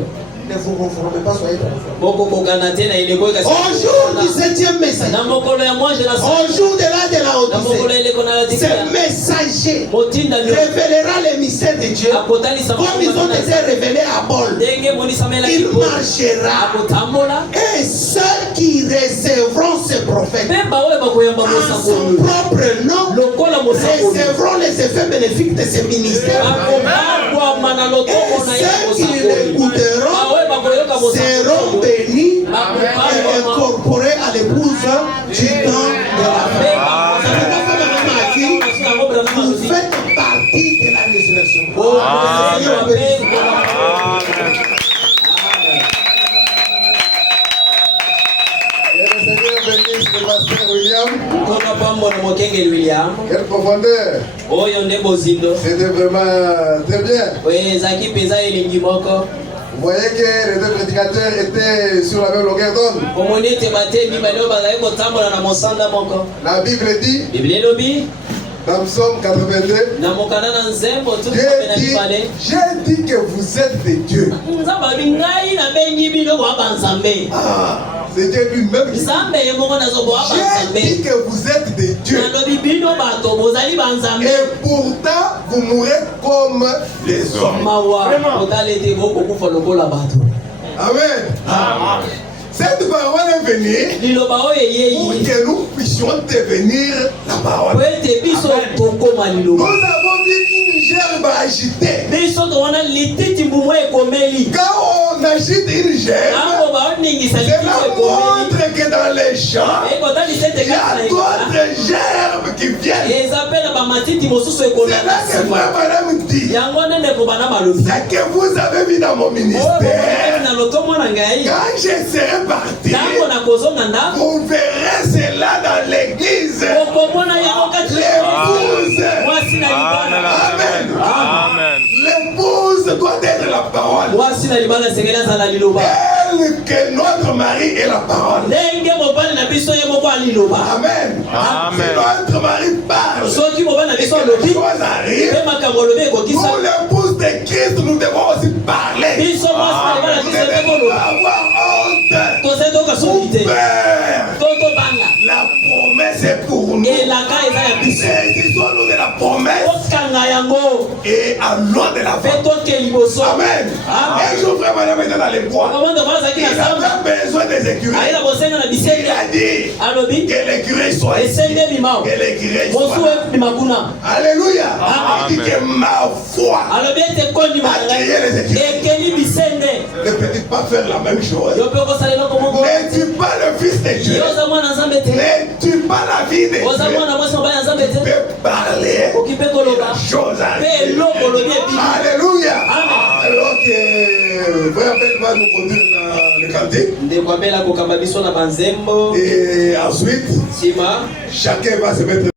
Ne vous conformez pas, soyez conformes. Boko kokana tena ile kwa kasi. Au jour du 7e message, Na mokolo ya mwanzo na au jour de la na mokolo Odyssée, ile kona la ce dikira. messager Motinda ndio révélera les mystères de Dieu akotali sama. comme ils ont été révélés à Paul. Ndenge moni samela Il kipo. marchera. Akotambola. Et ceux qui recevront ce prophète Beba wewe bakoyamba en son mosakoli. propre nom Lokola mosakoli. recevront les effets bénéfiques de ce ministère. Akobakwa mana lokomo na Et ceux qui mosakoli. l'écouteront Awe bakoyoka seront mosakoli. bénis et incorporés à l'épouse du temps de la fin. Vous faites partie de la résurrection. Que le Seigneur bénisse le pasteur William. Kona pambo na mokengeli William. Quelle profondeur. Oyo nde bozindo. C'était vraiment très bien. Oye ezaki penza elingi moko. Vous voyez que les deux prédicateurs étaient sur la même longueur d'onde. Omoni ete batemi balio bazali kotambola na mosanda moko. La Bible dit, Biblia elobi dans Psaume 82, na mokanda na nzembo Dieu tukopena dit, bipale. j'ai dit que vous êtes des dieux. Nzambe abi ngai nabengi bino boa banzambe. C'est Dieu lui-même qui dit, Nzambe ye moko nazo boa j'ai dit banzambe. que vous êtes des dieux. Nalobi bino bato bozali banzambe. Et pourtant, vous mourrez comme les hommes. Mawa otala ete bokokufa lokola bato. Amen. Cette parole est venue Liloba oyo pour eyei que nous puissions devenir la parole. po ete biso tokoma Nous liloba. avons vu une gerbe agitée. Biso towana lititi mbumu ekomeli. Quand on agite une gerbe, Nango baoningisa cela lititi ekomeli. montre que dans les champs, Ekotalisa ete il y a kati na ekala. d'autres gerbes qui viennent. Eza mpe na bamatiti mosusu C'est ekonda là na que nsima. Frère Madame dit, Yango nde ndeko bana balobi. ce que vous avez vu dans mon Oyo ministère, bokomi na lotomo na ngai. quand je serai parti, Ntango nakozonga ndako. vous verrez cela dans l'église. Okomona yango kati na L'épouse. mwasi na libala. Amen. Amen. L'épouse doit être la parole. Mwasi na libala esengeli azala liloba. Elle, que notre mari est la parole. Ndenge mobali na biso ye moko aliloba. Amen. Amen. Si notre mari parle, Soki mobali na et biso que alobi. les choses arrivent, Mpe makambo olobi ekokisa. nous, l'épouse de Christ, nous devons aussi parler. Biso mwasi na libala Nous biso ne mpe devons koloba. pas avoir honte. Tozali tokasoki te. Père, Totobanga. la promesse est pour nous. Elaka eza ya biso. Saisissons-nous de la promesse Okanga yango. et allons de l'avant. Mpe toke liboso. Amen. Un jour, frère Madame était dans les bois. Okomanda mwana azalaki Il na zamba. avait besoin des écureuils. Ayina bosenga na Il bisenge. a dit Alobi. que l'écureuil soit ici. Esenge bimao. Que l'écureuil Mosu soit là. ebima kuna. Alléluia. Il dit Amen. que ma foi Alobi ete kondima na ngai. accueillir les écureuils. Ekeli bisende. Ne peux-tu pas faire la même chose? Yo mpe okosala eloko moko. N'es-tu pas le fils de Dieu? Yo oza mwana nzambe te. N'es-tu pas la vie de Oza Dieu? mwana mwasi mobali ya nzambe Tu te. peux parler. Oki mpe koloba. Chose Mpe arrive. eloko olobi ebimi. Alléluia. Amen. Alors que Frère Ben va nous conduire dans le cantique. Ndeko abela kokamba biso na banzembo. Et ensuite, Nsima. chacun va se mettre